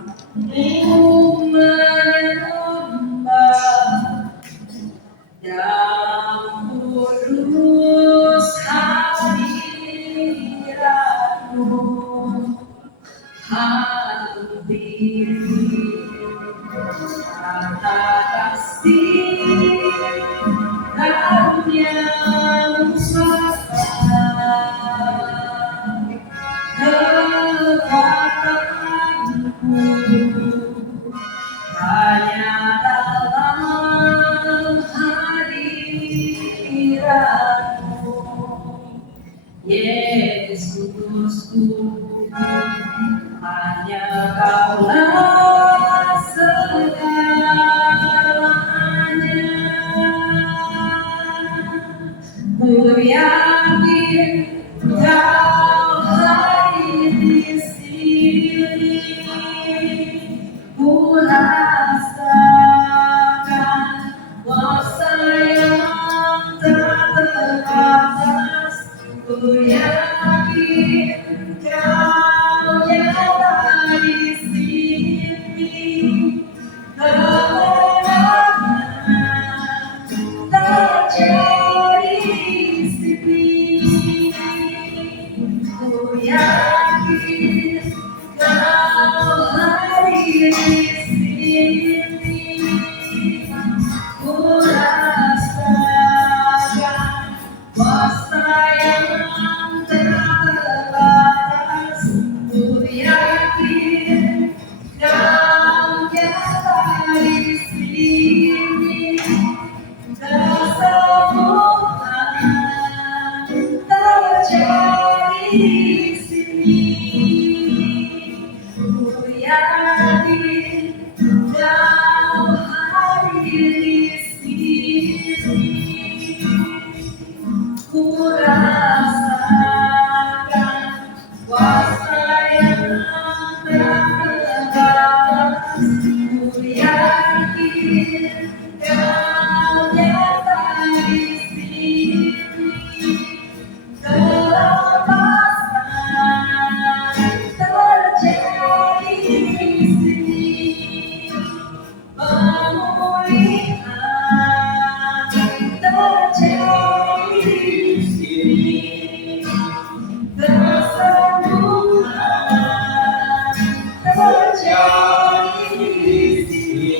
Dan kudus hadiratmu hampir kata kasih karuniamu swasta kekuatanku hanya dalam hadiratmu Yesusku hanya Kaulah segalanya ku yakin Kau hadir di sini ku rasakan kuasa yang tak terbatas ku yakin Kau nyata di sini kemenangan terjadi di sini ku yakin Kau hadir di sini ku rasakan kuasa yang terbatas ku yakin Kau nyata di sini kesembuhan terjadi di sini ku yakin Kau hadir di sini ku rasakan kuasa yang terbatas ku yakin Kau nyata di sini kelepasan terjadi di sini pemulihan terjadi di sini kesembuhan terjadi di sini.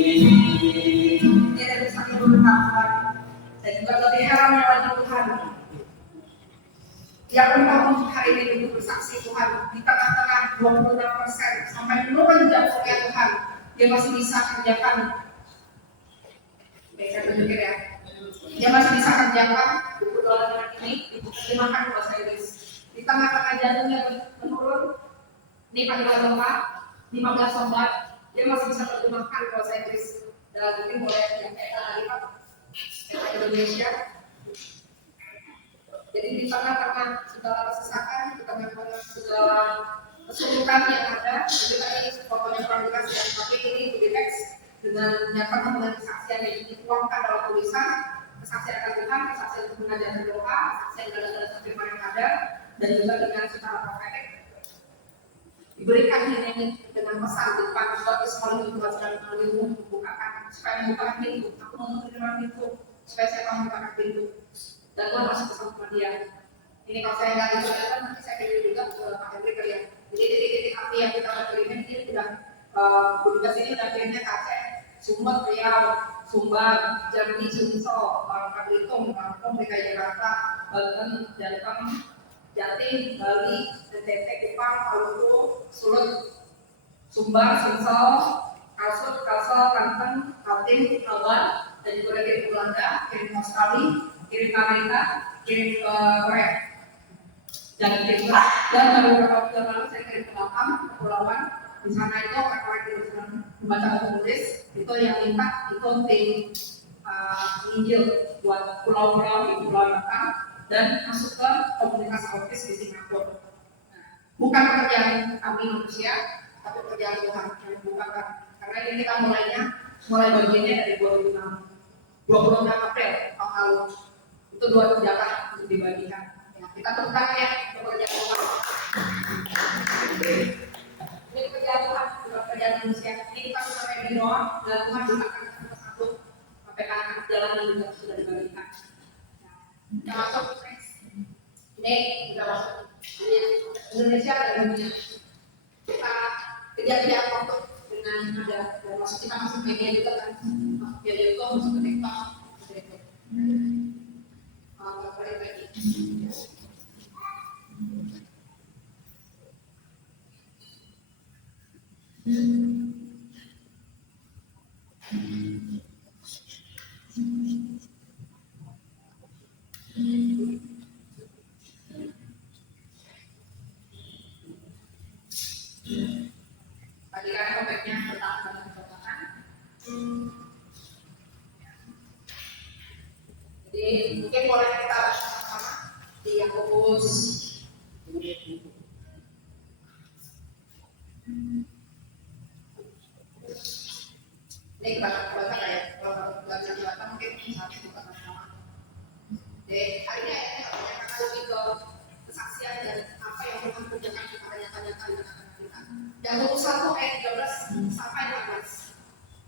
Dia dari satu berkat dan juga lebih herannya lagi Tuhan yang engkau untuk hari ini untuk bersaksi Tuhan di tengah-tengah 26% sampai menurun jantungnya Tuhan dia masih bisa kerjakan. Baik, saya tunjukin ya. Dia masih bisa kerjakan buku dolar ini diterjemahkan bahasa Inggris. Di tengah-tengah jantungnya menurun, ini panggilan lemah 15 obat, dia masih bisa terjemahkan bahasa Inggris. Dan mungkin boleh yang kayak lihat Indonesia. Jadi di tengah-tengah segala kesesakan, di tengah-tengah segala kesulitan yang ada, jadi tadi pokoknya perhatikan dari topik ini di teks dengan menyatakan dengan kesaksian yang dituangkan dalam tulisan, kesaksian akan Tuhan, kesaksian untuk mengajarkan doa, kesaksian dalam firman yang ada, dan juga dengan secara profetik diberikan ini dengan pesan di depan suatu sekali Tuhan sedang membukakan supaya membukakan pintu, aku mau menerima pintu supaya saya mau membukakan pintu dan Tuhan masuk bersama dia. Ini kalau saya nggak dijelaskan nanti saya kirim juga ke Pak Hendrik kali ya. Jadi titik-titik api yang kita kirimkan ini sudah tugas ini sudah kirimnya ke Aceh, Sumut, Riau, Sumbar, Jambi, Sumsel, Bangka Belitung, Lampung, DKI Jakarta, Banten, Jateng, Jatim, Bali, NTT, Kupang, Maluku, Sulut, Sumbar, Sumsel, Kalsel, Banten, Kaltim, Kalbar, dan juga udah kirim ke Belanda, kirim ke Australia, kirim ke Amerika, kirim ke Korea. Dan kirim ke dan baru beberapa waktu yang lalu saya kirim ke Batam, Kepulauan. Di sana itu orang-orang yang sedang membaca atau menulis itu yang minta itu tim Injil buat pulau-pulau di Pulau Batam dan masuk ke komunitas autis di Singapura. Bukan pekerjaan kami manusia, tapi pekerjaan Tuhan yang bukan. Karena ini kita mulai bagiannya dari 26 April tahun lalu. Itu 2 jatah untuk dibagikan. Ya, kita tentang ya pekerjaan Tuhan. Ini pekerjaan Tuhan, bukan pekerjaan manusia. Ini kita sudah sampai di doang dan Tuhan silakan kita satu sampai ke anak jalanan juga sudah dibagikan. Kita masuk ini sudah masuk. Indonesia dan dunia. Kita kerja waktu dengan ada dan masuk kita masuk media juga kan, masuk media itu masuk ke TikTok, tadi kan topiknya pertahanan dan pertahanan. Jadi mungkin boleh kita bahas sama-sama di Yakobus. Ini baca ya, kalau baca mungkin satu bukan sama. Jadi hari ini ayatnya akan lebih ke kesaksian dan apa yang Tuhan kerjakan kepada nyata-nyata di tengah kita. Yakobus 1 ayat 13 sampai 16.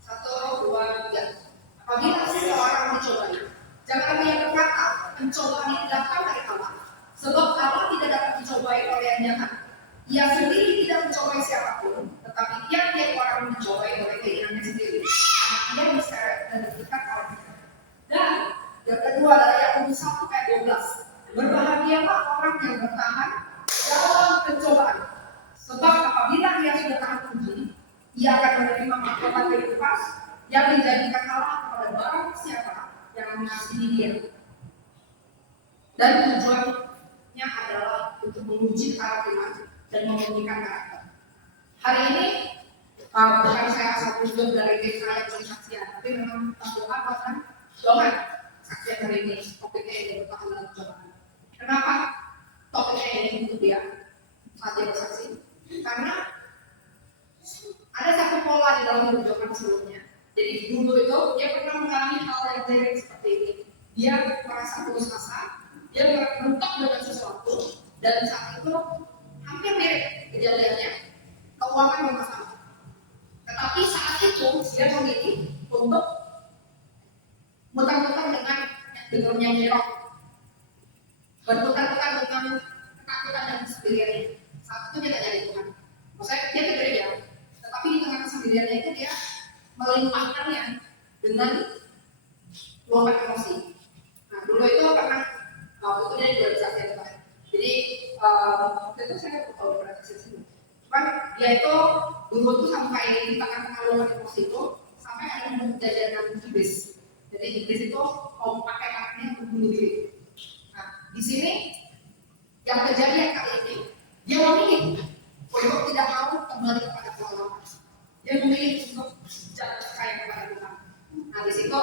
1, 2, 3. Apabila seseorang mencobai, jangan dia berkata, pencobaan ini datang dari Allah. Sebab Allah tidak dapat dicobai oleh yang jahat. Ia sendiri tidak mencobai siapapun, tetapi dia orang mencobai oleh keinginannya sendiri. Karena dia diseret dan terikat oleh kita. Dan yang kedua adalah Yakobus 1 ayat 12. Berbahagialah orang yang bertahan dalam pencobaan. Sebab apabila ia sudah tahan uji, ia akan menerima mahkota kehidupan yang dijadikan Allah kepada barang siapa yang mengasihi dia. Dan tujuannya adalah untuk menguji karakter dan membuktikan karakter. Hari ini bukan saya asal usul dari desa yang bersaksian, tapi memang berdoa bahkan doakan saksian hari ini topiknya ini bertahan dalam cobaan. Kenapa topiknya ini untuk dia saat dia bersaksi? Karena ada satu pola di dalam hidup Johan sebelumnya. Jadi dulu itu dia pernah mengalami hal yang mirip seperti ini. Dia merasa putus asa, dia mentok dengan sesuatu, dan saat itu hampir mirip kejadiannya, keuangan bermasalah. Tetapi saat itu dia memilih untuk mutar-mutar dengan nyanyi rock, berputar-putar dengan ketakutan dan kesendiriannya. Saat itu dia tak jadi Tuhan. Maksudnya dia ke gereja, tetapi di tengah kesendiriannya itu dia melimpahkannya dengan luapan emosi. Nah dulu itu karena waktu itu dia juga bersaksi Tuhan. Jadi waktu itu saya tahu bersaksi sini. Cuman dia itu dulu itu sampai di tengah-tengah luapan emosi itu sampai ada kejadian iblis. Jadi iblis itu mau pakai tangannya untuk bunuh diri. Nah di sini yang kejadian kali ini dia memilih untuk tidak mau kembali kepada Tuhan. Dia memilih untuk jangan percaya kepada Tuhan. Nah di situ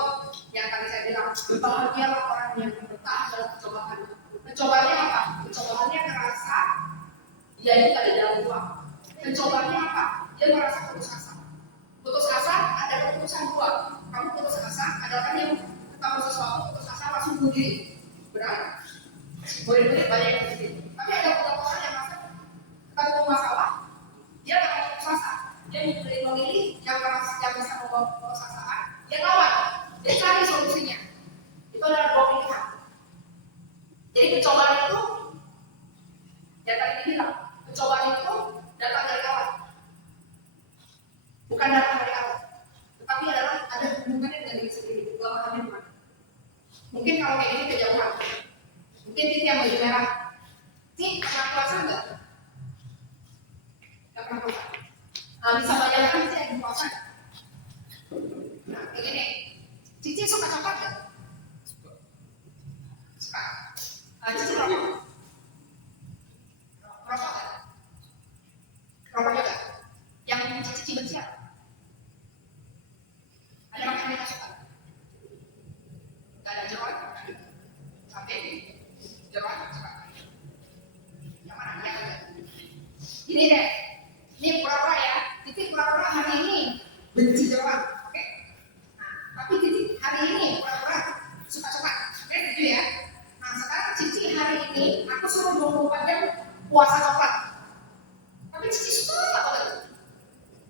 yang tadi saya bilang berbahagialah orang yang bertahan dalam percobaan. Percobaannya apa? Percobaannya merasa dia itu ada dalam Tuhan. Percobaannya apa? Dia merasa putus asa. Putus asa ada keputusan dua. Kamu putus asa adalah yang ketemu sesuatu putus asa langsung bunuh diri. Benar? Boleh banyak yang begitu. Tapi ada beberapa orang yang merasa ketemu masalah, dia tidak mau putus asa. Dia memilih yang bisa membawa putus asaan. Dia lawan, dia cari solusinya. Itu adalah dua pilihan. Jadi percobaan itu, yang tadi dibilang, percobaan itu datang dari Allah, bukan datang dari Allah, tetapi adalah ada hubungannya dengan diri sendiri. Kelemahannya bukan. Mungkin kalau kayak ini kejauhan, mungkin titik yang baju merah, pernah puasa enggak? Enggak pernah puasa. Nah, bisa bayangkan sih yang puasa. rokoknya enggak? Yang cici benci apa? Ada rokok yang kita suka? Enggak ada jeroan? Sampai jeroan suka? Yang mana? Yang enggak? Ini deh, ini pura-pura ya. Titik pura-pura hari ini benci jeroan, oke? Nah, tapi titik hari ini pura-pura suka-suka, oke? Gitu ya. Nah, sekarang Cici hari ini aku suruh 24 jam puasa coklat. Tapi Cici suka apa enggak?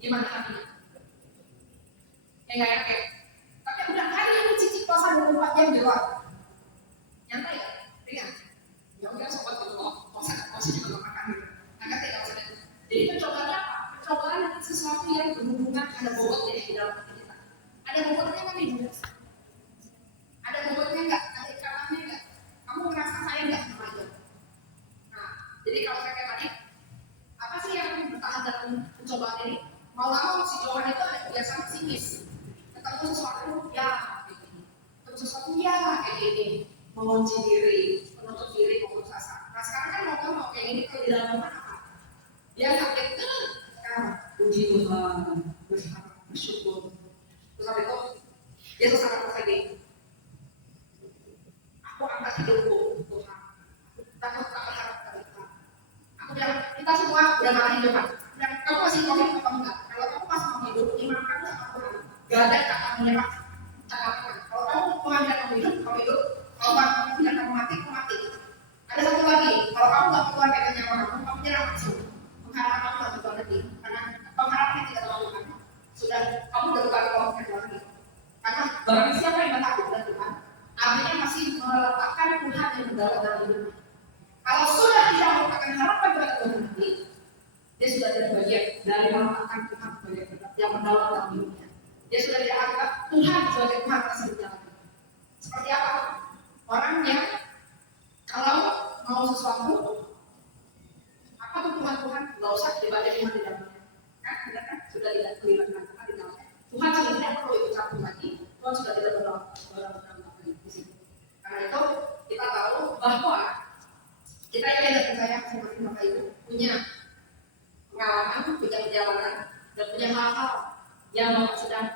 Gimana hatinya? Enggak enak ya? Tapi aku bilang hari ini Cici puasa 24 jam di luar. Nyantai ya? Ringan? Ya udah sobat dulu, puasa juga gak makan gitu. Agak tidak usah. Jadi percobaannya apa? Percobaan sesuatu yang berhubungan ada bobotnya di dalam hati kita. Ada bobotnya kan di juga? Ada bobotnya enggak? Ada ikanannya enggak? Kamu merasa sayang enggak sama dia? Nah, jadi kalau saya kayak tadi, apa sih yang bertahan dalam percobaan ini? Mau nggak mau si Johan itu ada kebiasaan sinis. Ketemu sesuatu ya kayak gini. Ketemu sesuatu ya kayak gini. Mengunci diri, menutup diri, memutus asa. Nah sekarang kan mau nggak mau kayak gini kalau di dalam rumah apa? Dia sakit, sekarang puji Tuhan, bersyukur. Terus habis itu dia sesama lagi. Aku angkat hidupku, Tuhan. Takut tak berharap pada Tuhan. Aku bilang kita semua udah ngalahin Tuhan. Dan kamu masih mau hidup apa enggak? Kalau kamu masih mau hidup, iman kamu sama Tuhan. Gak ada kata menyerah, kata apa? Kalau kamu Tuhan bilang kamu hidup, kamu hidup. Kalau kamu bilang kamu mati, kamu mati. Ada satu lagi, kalau kamu nggak Tuhan kayak nyawa kamu menyerah langsung. Pengharapan kamu nggak Tuhan lagi, karena pengharapan tidak terlalu lama. Sudah, kamu udah bukan kamu kayak lagi. Karena barang siapa yang bertakwa kepada Tuhan, artinya masih meletakkan Tuhan yang mendalam dalam hidupnya. Kalau sudah tidak meletakkan harapan kepada Tuhan nanti, dia sudah tidak bagian dari meletakkan Tuhan yang mendalam dalam hidupnya. Dia sudah tidak anggap Tuhan sebagai Tuhan masih berjalan. Seperti apa? Orang yang kalau mau sesuatu, apa tuh Tuhan nggak usah dibaca Tuhan di dalamnya. Kan, benar kan? Sudah tidak terlibat dengan Tuhan di dalamnya. Tuhan sudah tidak perlu ikut campur lagi. Tuhan sudah tidak berdalam lagi di sini. Karena itu kita tahu bahwa kita yang tidak percaya seperti Bapak Ibu punya pengalaman, punya perjalanan, dan punya hal-hal yang Bapak sedang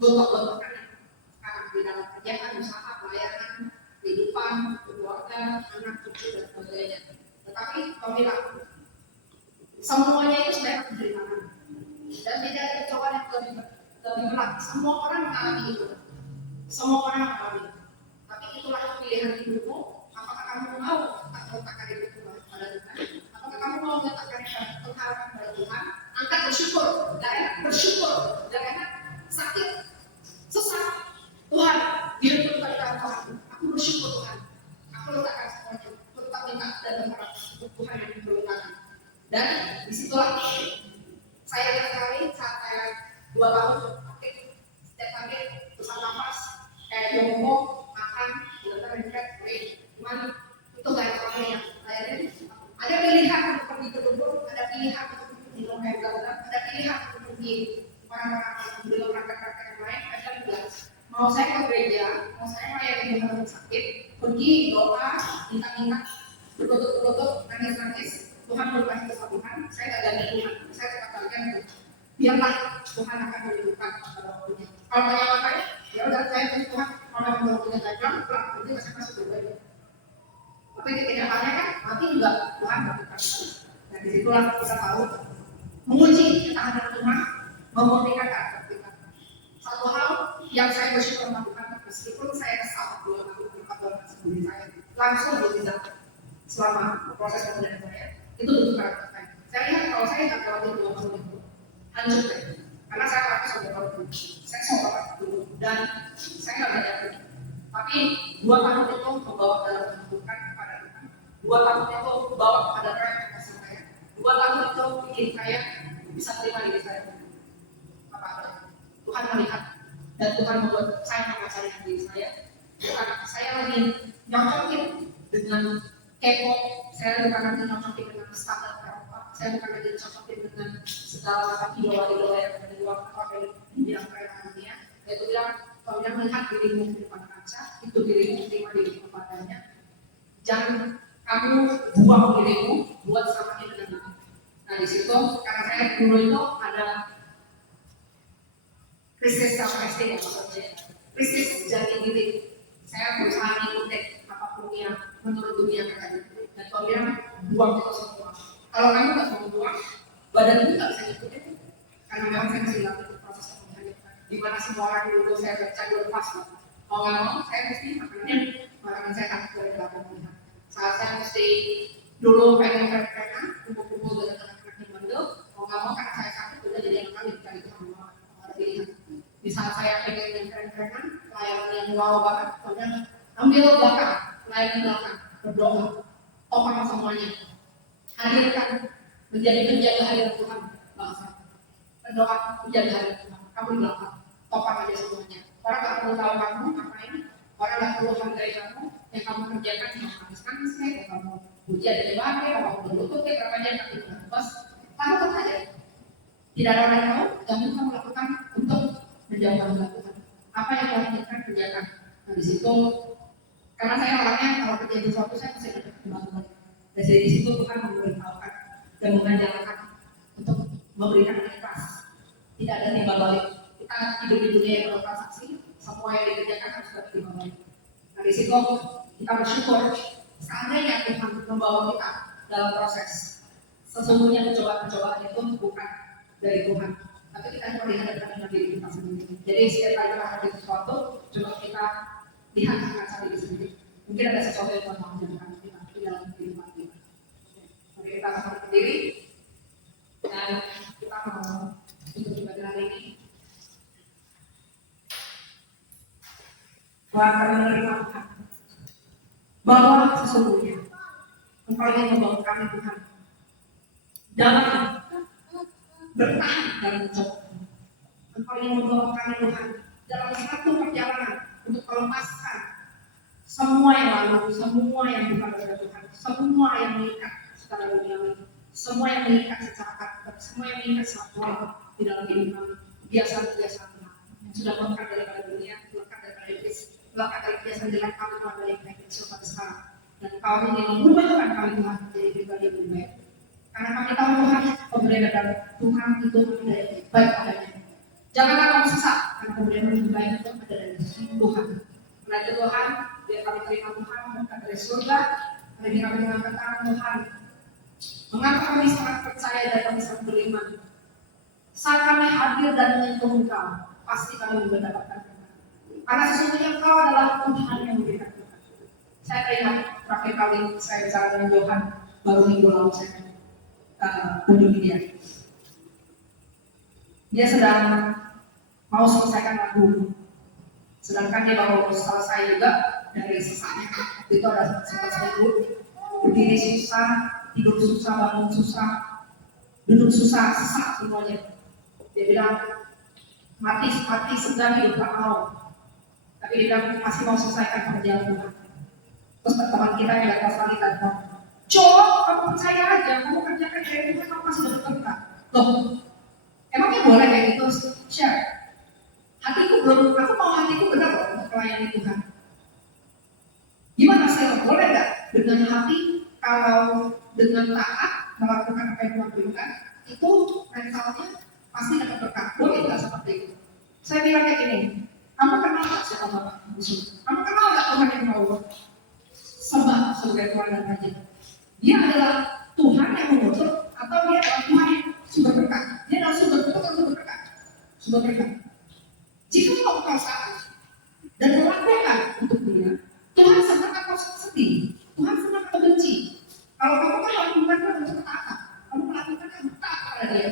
gontok-gontokkan sekarang di dalam kerjaan, usaha, pelayanan, kehidupan, keluarga, anak, cucu, dan sebagainya. Tetapi kau bilang semuanya itu sudah dari tangan dan tidak ada cobaan yang lebih berat. Semua orang mengalami itu. Semua orang mengalami itu. Tapi itulah pilihan hidupmu. Apakah kamu mau meletakkan hidupmu pada Tuhan? Apakah kamu mau meletakkan pengharapan pada Tuhan? Angkat bersyukur, gak enak bersyukur, gak enak sakit, susah. Tuhan, hidupku pada Tuhan. Aku bersyukur Tuhan. Aku letakkan semuanya. Aku tetap minta dan berharap untuk Tuhan yang diperlukan. Dan disitulah saya ingat sekali saat saya 2 tahun aktif setiap pagi bersama nafas kayak jongkok, makan, belajar rencet, cuman itu gak ada yang saya ada pilihan untuk pergi ke Bogor, ada pilihan untuk minum air galon, ada pilihan untuk pergi orang-orang yang belum praktek-praktek yang lain, ada juga mau saya ke gereja, mau saya melayani orang sakit, pergi doa, minta-minta, berlutut-lutut, nangis-nangis, Tuhan berkasih kesembuhan, saya gak ganti Tuhan, saya katakan biarlah Tuhan akan menyembuhkan pada waktunya. Kalau menyelamatkannya, ya udah saya punya Tuhan, kalau memang waktunya tajam, berarti saya masuk berbeda. Tapi kenyataannya kan mati juga Tuhan berkata. Dan disitulah kita tahu menguji ketahanan Tuhan, memurnikan karakter kita. Satu hal yang saya bersyukur sama Tuhan, meskipun saya kesal 2 tahun, 4 tahun sebelum saya langsung bertindak selama proses pemulihan saya, itu bentuk karakter saya. Saya lihat kalau saya tidak lewati 2 tahun itu, hancur deh. Karena saya praktis sampai tahun dulu, saya sobat dulu, dan saya nggak belajar lagi. Tapi 2 tahun itu membawa dalam kehidupan kepada Tuhan. 2 tahun itu membawa kepada Tuhan yang kasih saya. 2 tahun itu bikin saya bisa terima diri saya. Apa Tuhan melihat dan Tuhan membuat saya mempercayai diri saya. Bukan saya lagi nyocokin dengan K-pop, saya bukan lagi nyocokin dengan standar Eropa, saya bukan lagi nyocokin dengan segala macam idola-idola yang ada di luar kota di bidang kerenaannya. Yaitu bilang, kalau dia melihat dirimu di depan kaca, itu dirimu terima diri kepadanya. Jangan kamu buang dirimu buat sama dia dengan itu. Nah Nah di situ karena saya dulu itu ada krisis self esteem ya maksudnya, krisis jati diri. Saya berusaha mengikuti apapun yang menurut dunia kata itu. Dan kalau dia buang itu semua. Kalau kamu nggak mau buang, badan itu nggak bisa ngikutin. Karena memang saya masih lakukan proses pemulihan. Di mana semua orang dulu saya baca dulu pas. Mau nggak mau, saya mesti makanan sehat dari dalam pemulihan. Saat saya mesti dulu pengen keren-kerenan, kumpul-kumpul dengan anak-anak yang bandel. Mau nggak mau karena saya sakit udah jadi yang kali dari itu semua pilihan. Di saat saya pengen yang keren-kerenan, layanan yang wow banget, kemudian ambil belakang, layanan belakang, berdoa, topang semuanya, hadirkan, menjadi penjaga hadirat Tuhan bangsa. Berdoa menjaga hadirat Tuhan, kamu di belakang, topang aja semuanya. Orang nggak perlu tahu kamu ngapain, orang nggak perlu hargai kamu, yang kamu kerjakan cuma manis-manis kayak kamu puji ada di bawah, kamu berlutut kayak berapa jam nanti bos, lakukan aja. Tidak ada orang yang tahu, yang kamu lakukan untuk menjauhkan Tuhan. Apa yang Tuhan inginkan kerjakan. Nah di situ, karena saya orangnya kalau kerja sesuatu saya pasti dapat kemampuan. Dan dari situ Tuhan memberitahukan dan mengajarkan untuk memberikan ikhlas. Tidak ada timbal balik. Kita hidup di dunia yang bertransaksi, semua yang dikerjakan harus dapat timbal balik. Nah di situ kita bersyukur seandainya Tuhan membawa kita dalam proses. Sesungguhnya pencobaan-pencobaan itu bukan dari Tuhan, tapi kita cuma dihadapkan dengan diri kita sendiri. Jadi setiap kali kita hadapi sesuatu, coba kita lihat dengan diri sendiri. Mungkin ada sesuatu yang Tuhan mau ajarkan kita di dalam kehidupan kita. Mari kita akan berdiri dan kita mau untuk ibadah hari ini. Tuhan kami menerima Tuhan bahwa sesungguhnya Engkau yang membawa kami Tuhan dalam bertahan dalam cobaan. Engkau yang membawa kami Tuhan dalam satu perjalanan untuk melepaskan semua yang lalu, semua yang bukan dari Tuhan, semua yang mengikat secara duniawi, semua yang mengikat secara karakter, semua yang mengikat secara di dalam diri kami, kebiasaan-kebiasaan yang sudah melekat daripada dunia, melekat daripada iblis, melekat dari kebiasaan jelek kami Tuhan dari yang baik sampai sekarang. Dan Kau ingin mengubahkan kami Tuhan menjadi pribadi yang lebih baik. Karena kami tahu Tuhan, pemberian dari Tuhan itu ada yang baik adanya. Janganlah kamu sesat, karena pemberian yang lebih baik itu ada dari Tuhan. Karena itu Tuhan, biar kami terima Tuhan, berkat dari surga. Hari ini kami mengangkat tangan Tuhan. Mengapa kami sangat percaya dan kami sangat beriman. Saat kami hadir dan menyentuh Engkau, pasti kami mendapatkan Tuhan. Karena sesungguhnya Engkau adalah Tuhan yang memberikan Tuhan. Saya teringat terakhir kali saya bicara dengan Johan, baru minggu lalu saya kunjungi dia. Dia sedang mau selesaikan lagu, sedangkan dia baru selesai juga dari sesaknya. Itu ada sempat seminggu, berdiri susah, tidur susah, bangun susah, duduk susah, sesak semuanya. Dia bilang mati sedang hidup tak mau, tapi dia bilang masih mau selesaikan pekerjaan Tuhan. Terus teman kita yang datang sekali datang, coba kamu percaya aja, kamu kerjakan dari Tuhan, kamu masih dapat berkah. Loh, emangnya boleh kayak gitu? Share. Hatiku belum, aku mau hatiku benar loh untuk melayani Tuhan. Gimana saya boleh nggak dengan hati kalau dengan taat melakukan apa yang Tuhan berikan itu mentalnya pasti dapat berkah. Boleh nggak seperti itu? Saya bilang kayak gini, kamu kenal nggak siapa Bapak Yesus? Kamu kenal nggak Tuhan yang mau sembah sebagai Tuhan dan Raja? Dia adalah Tuhan yang mengutuk atau dia adalah Tuhan yang sumber berkah? Dia adalah sumber berkah atau sumber berkah? Sumber berkah. Jika kau salah dan melakukan untuk dia, Tuhan senang atau sedih? Tuhan senang atau benci? Kalau kamu kan melakukan untuk taat, kamu melakukan yang taat kepada dia,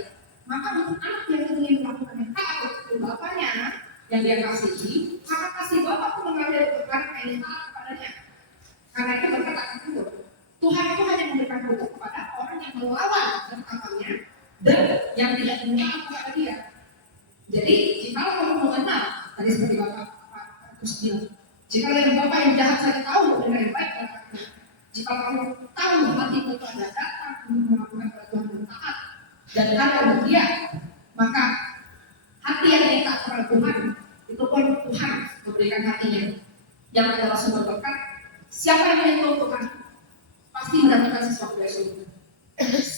maka untuk anak yang ingin melakukan yang taat untuk bapaknya yang dia kasihi, maka kasih bapak pun mengalir berkat yang taat kepadanya. Karena itu berkat akan turun. Tuhan itu hanya memberikan berkat kepada orang yang melawan ketatannya dan yang tidak mengenal kepada dia. Jadi, jika kamu mengenal, tadi seperti Bapak Agus bilang, jika yang Bapak yang jahat saya tahu dan yang baik berkatnya, jika kamu tahu hati itu ada datang untuk melakukan peraturan yang taat dan ada untuk dia, maka hati yang taat kepada Tuhan, itu pun Tuhan memberikan hatinya yang adalah sumber berkat. Siapa yang menyentuh Tuhan pasti mendapatkan sesuatu dari surga.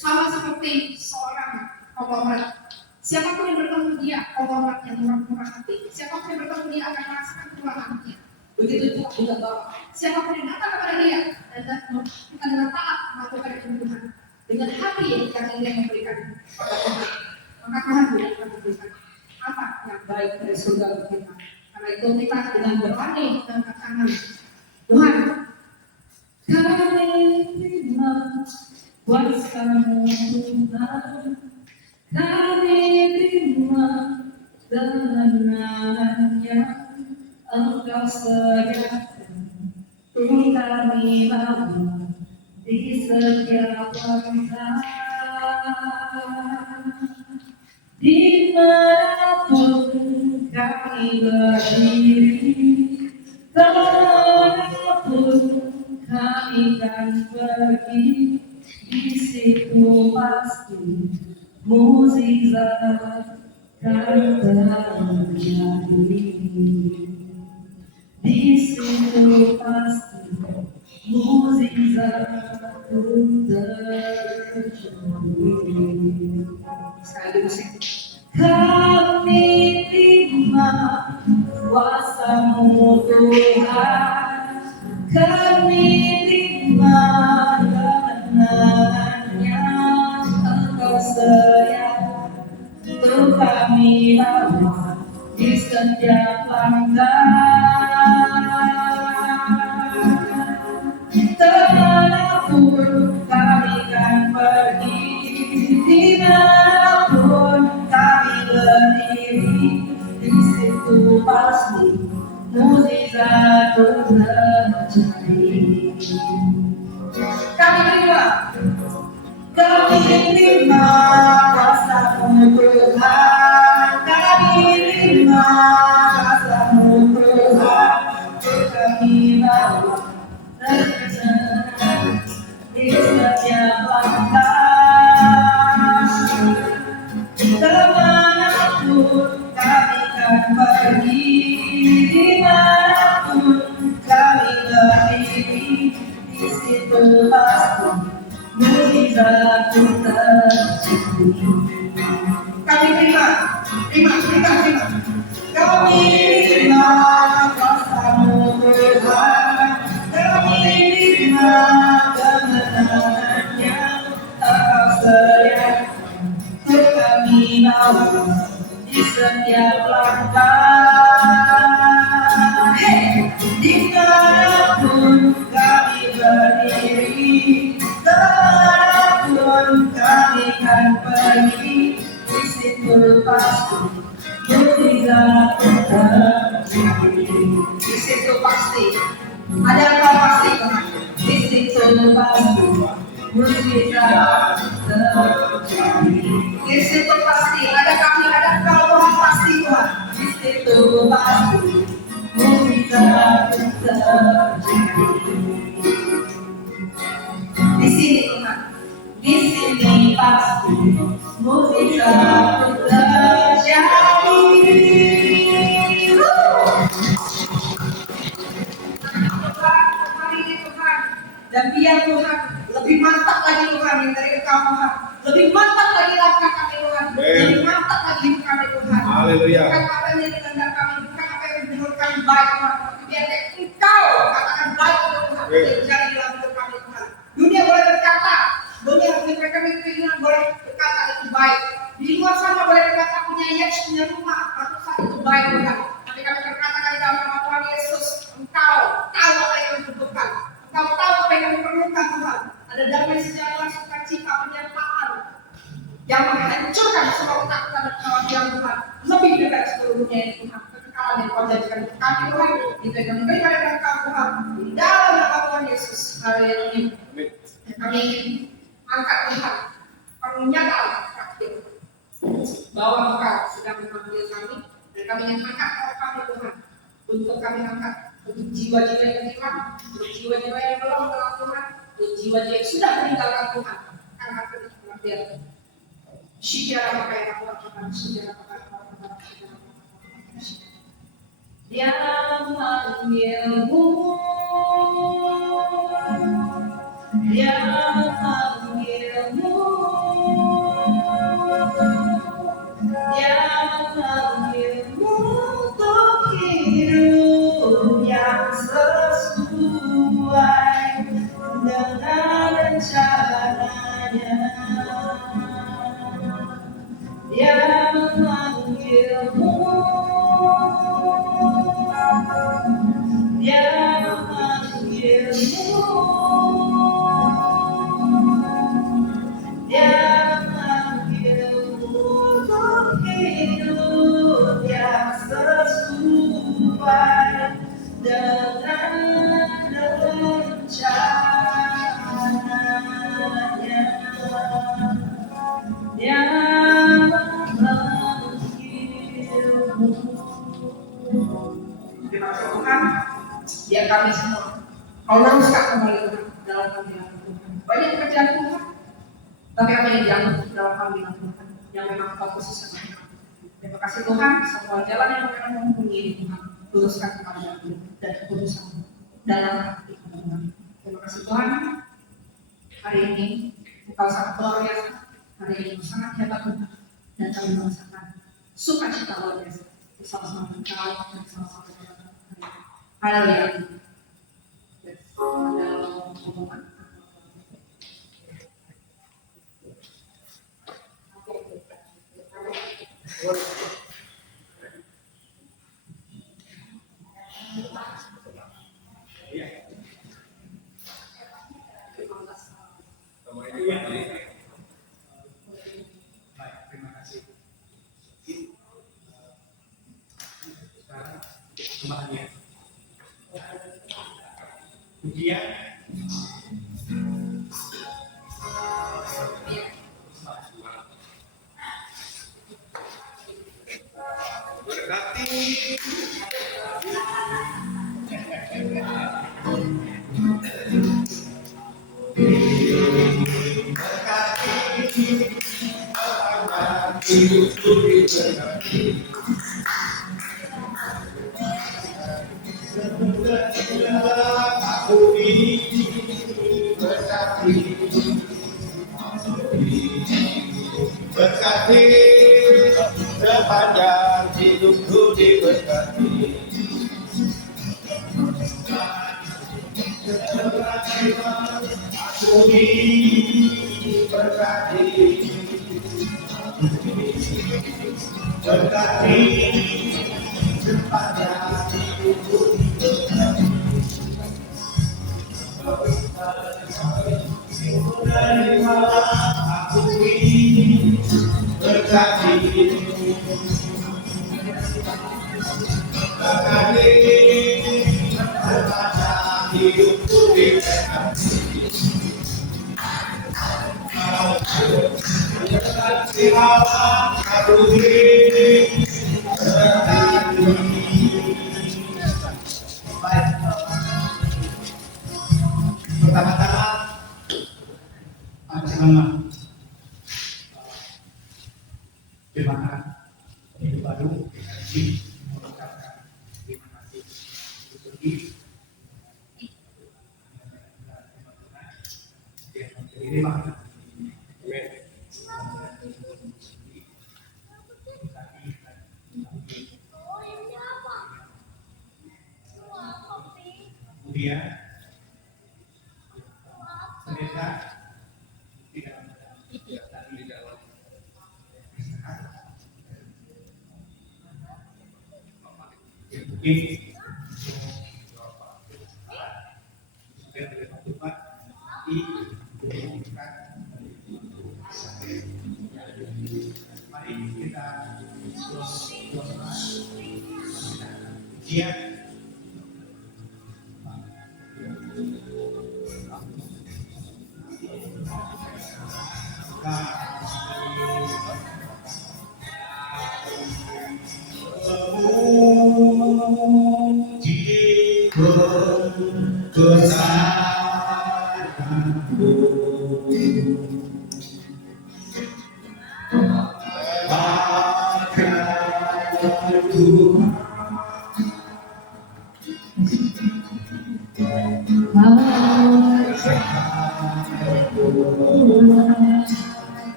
Sama seperti seorang konglomerat. Siapapun yang bertemu dia, konglomerat yang murah hati, siapapun yang bertemu dia akan merasakan kemurahan hatinya. Begitu juga Bapak. Siapapun yang datang kepada dia dan kita dengan taat melakukan kebutuhan dengan hati yang ingin memberikan kepada Tuhan, maka Tuhan akan memberikan apa yang baik dari surga untuk kita. Karena itu kita dengan berani mengangkat tangan, Tuhan, kami terima kuasa-Mu Tuhan, kami terima kemenangannya, Engkau sediakan untuk kami bawa di setiap langkah. Dimanapun kami berdiri, kemanapun kami kan pergi, di situ pasti mukjizat kan terjadi. Di situ pasti mukjizat terjadi. Sekali musik. Kami terima kuasa-Mu Tuhan, kami terima kemenangannya, Engkau sediakan untuk kami bawa di setiap langkah. Kemanapun kami kan pergi, dimanapun kami berdiri, di situ pasti mukjizat terjadi. Kami terima kuasa-Mu Tuhan, kami terima kuasa-Mu Tuhan, untuk kami bawa terjadi di setiap langkah. Kemanapun kami kan pergi, dimanapun kami berdiri, di situ pasti mukjizat terjadi. Kami terima. Kami terima kuasa-Mu Tuhan, kami terima kemenangannya, Engkau sediakan untuk kami bawa di setiap langkah. Dimanapun kami berdiri, kemanapun kami kan pergi, di situ pasti mukjizat terjadi. Di situ pasti ada apa pasti Tuhan? Di situ pasti mukjizat terjadi. Di situ pasti ada kami, ada Engkau Tuhan, pasti Tuhan. Di situ pasti mukjizat terjadi. Di sini Tuhan, di sini pasti mukjizat terjadi. Dan biar Tuhan lebih mantap lagi Tuhan yang dari Engkau Tuhan, lebih mantap lagi langkah kami Tuhan, lebih mantap lagi hidup kami Tuhan. Haleluya. Bukan apa yang dikehendaki kami, bukan apa yang menurut kami baik Tuhan, tapi biar Engkau katakan baik Tuhan, terjadi dalam hidup kami Tuhan. Dunia boleh berkata, dunia mereka keinginan boleh berkata itu baik. Di luar sana boleh berkata punya yacht, punya rumah, ratusan itu baik Tuhan. Tapi kami berkatakan dalam nama Tuhan Yesus, Engkau tahu apa yang dibutuhkan. Engkau tahu apa yang diperlukan Tuhan. Ada damai sejahtera, sukacita, penyertaan yang menghancurkan semua ketakutan dan kekhawatiran Tuhan. Lebih daripada seluruh dunia ini Tuhan. Kekekalan yang Kau jadikan untuk kami Tuhan. Kita memberikan kepada Engkau Tuhan. Di dalam nama Tuhan Yesus. Haleluya. Dan kami ingin angkat Tuhan. Pernyataan terakhir bahwa Engkau sedang memanggil kami. Dan kami ingin angkat kami Tuhan. Untuk kami angkat untuk jiwa-jiwa yang hilang, untuk jiwa-jiwa yang belum kenal Tuhan, untuk jiwa-jiwa yang sudah meninggalkan Tuhan. Angkat kematian. Syikara pakai aku Tuhan, syikara pakai aku Tuhan. Dia memanggilmu, dia memanggilmu. memanggilmu, dia memanggilmu, dia memanggilmu untuk hidup yang sesuai dengan rencananya. Dia memanggilmu. Terima kasih Tuhan, biar kami semua kau luruskan kembali dalam panggilan Tuhan. Banyak pekerjaan Tuhan, tapi apa yang dianggap dalam panggilan Tuhan yang memang kau khususkan. Terima kasih Tuhan, semua jalan yang memang mempunyai Tuhan, luruskan kepada kami dan keputusan dalam hati kami. Terima kasih Tuhan, hari ini Engkau sangat luar biasa, hari ini Engkau sangat hebat Tuhan, dan kami merasakan sukacita luar biasa bersama-sama Engkau dan bersama-sama dengan kami. Haleluya. Dalam omongan. Baik, terima kasih. Sekarang kembali. Pujian. Berkati. Berkati sepanjang hidupku diberkati. Aku diberkati. Berkati sepanjang hidupku diberkati. Aku berkati, berkati sepanjang hidupku diberkati. Berkati Allah, aku berkati. Baik, pertama-tama atas nama jemaat Hidup Baru mengucapkan terima kasih untuk terima kasih. Kemudian pendeta di dalam ini mari kita ujian.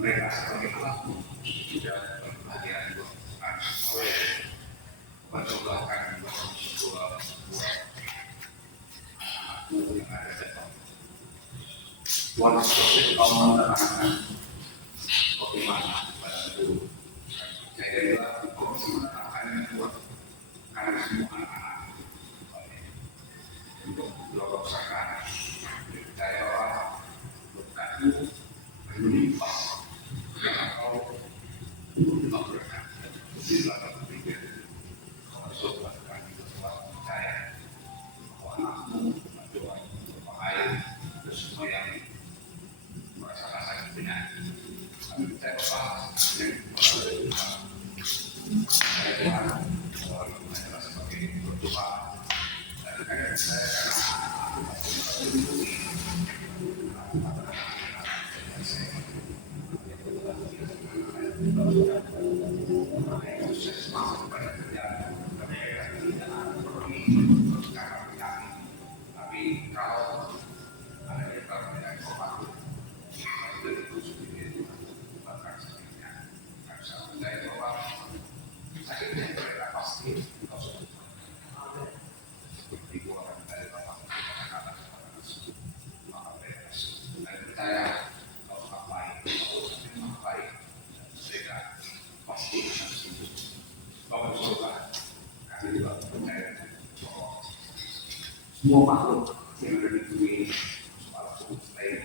Mereka sebagai pelaku tidak berbahagia mencobakan sebuah yang ada Tuhan seperti kau menerangkan bagaimana pada guru. Saya bilang kau menerangkan yang kuat karena semua anak-anak untuk meloloskan saya orang berkatu berlimpah yang kau memberikan di belakang berpikir kau sobatkan itu semua saya bahwa anakmu mendoa berbahaya dan semua yang merasakan sakit penyakit. Kami percaya Bapak yang saya Tuhan bahwa itu adalah sebagai berdoa dan kaya saya tapi kalau ada yang berkaitan dengan semua makhluk yang ada di bumi ini, walaupun lain,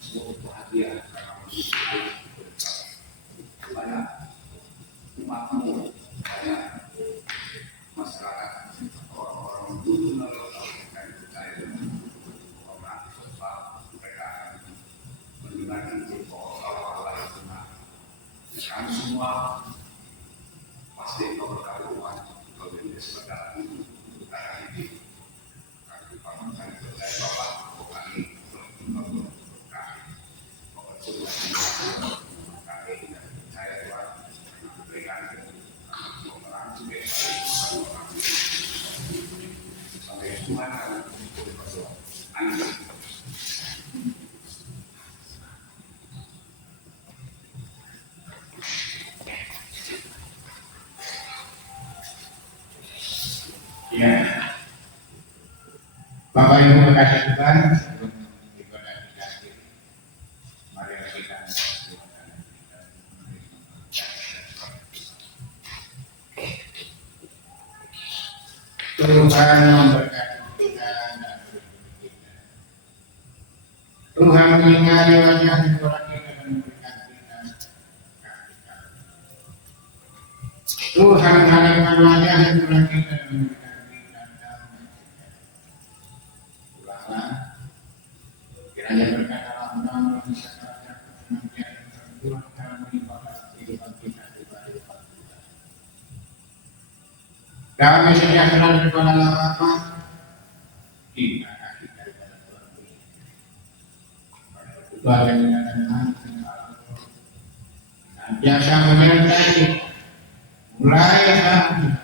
semua bahagia karena manusia banyak umatmu, banyak masyarakat, orang-orang dulu yang percaya orang sebab mereka akan menggunakan Allah yang benar. Kami semua pasti berkaruan kalau ini segala itu akan hidup. Kami percaya Bapak, kami percaya Tuhan memberikan orang sampai Tuhan akan berdoa. Amin. Ya, Bapak Ibu kekasih Tuhan, sebelum ibadah diakhiri, mari kita Tuhan memberkati kita dan kita. Tuhan menyinari wajah orang kita dan memberikan kita kasih. Tuhan mengalihkan wajah orang kita dan memberikan kiranya berkat Allah bisa kemudian Tuhan kami pada kehidupan kita pribadi. Kami sejahtera daripada lama kita kasih daripada Tuhan. Tuhan yang mendatangkan biasa menyertai mulai saat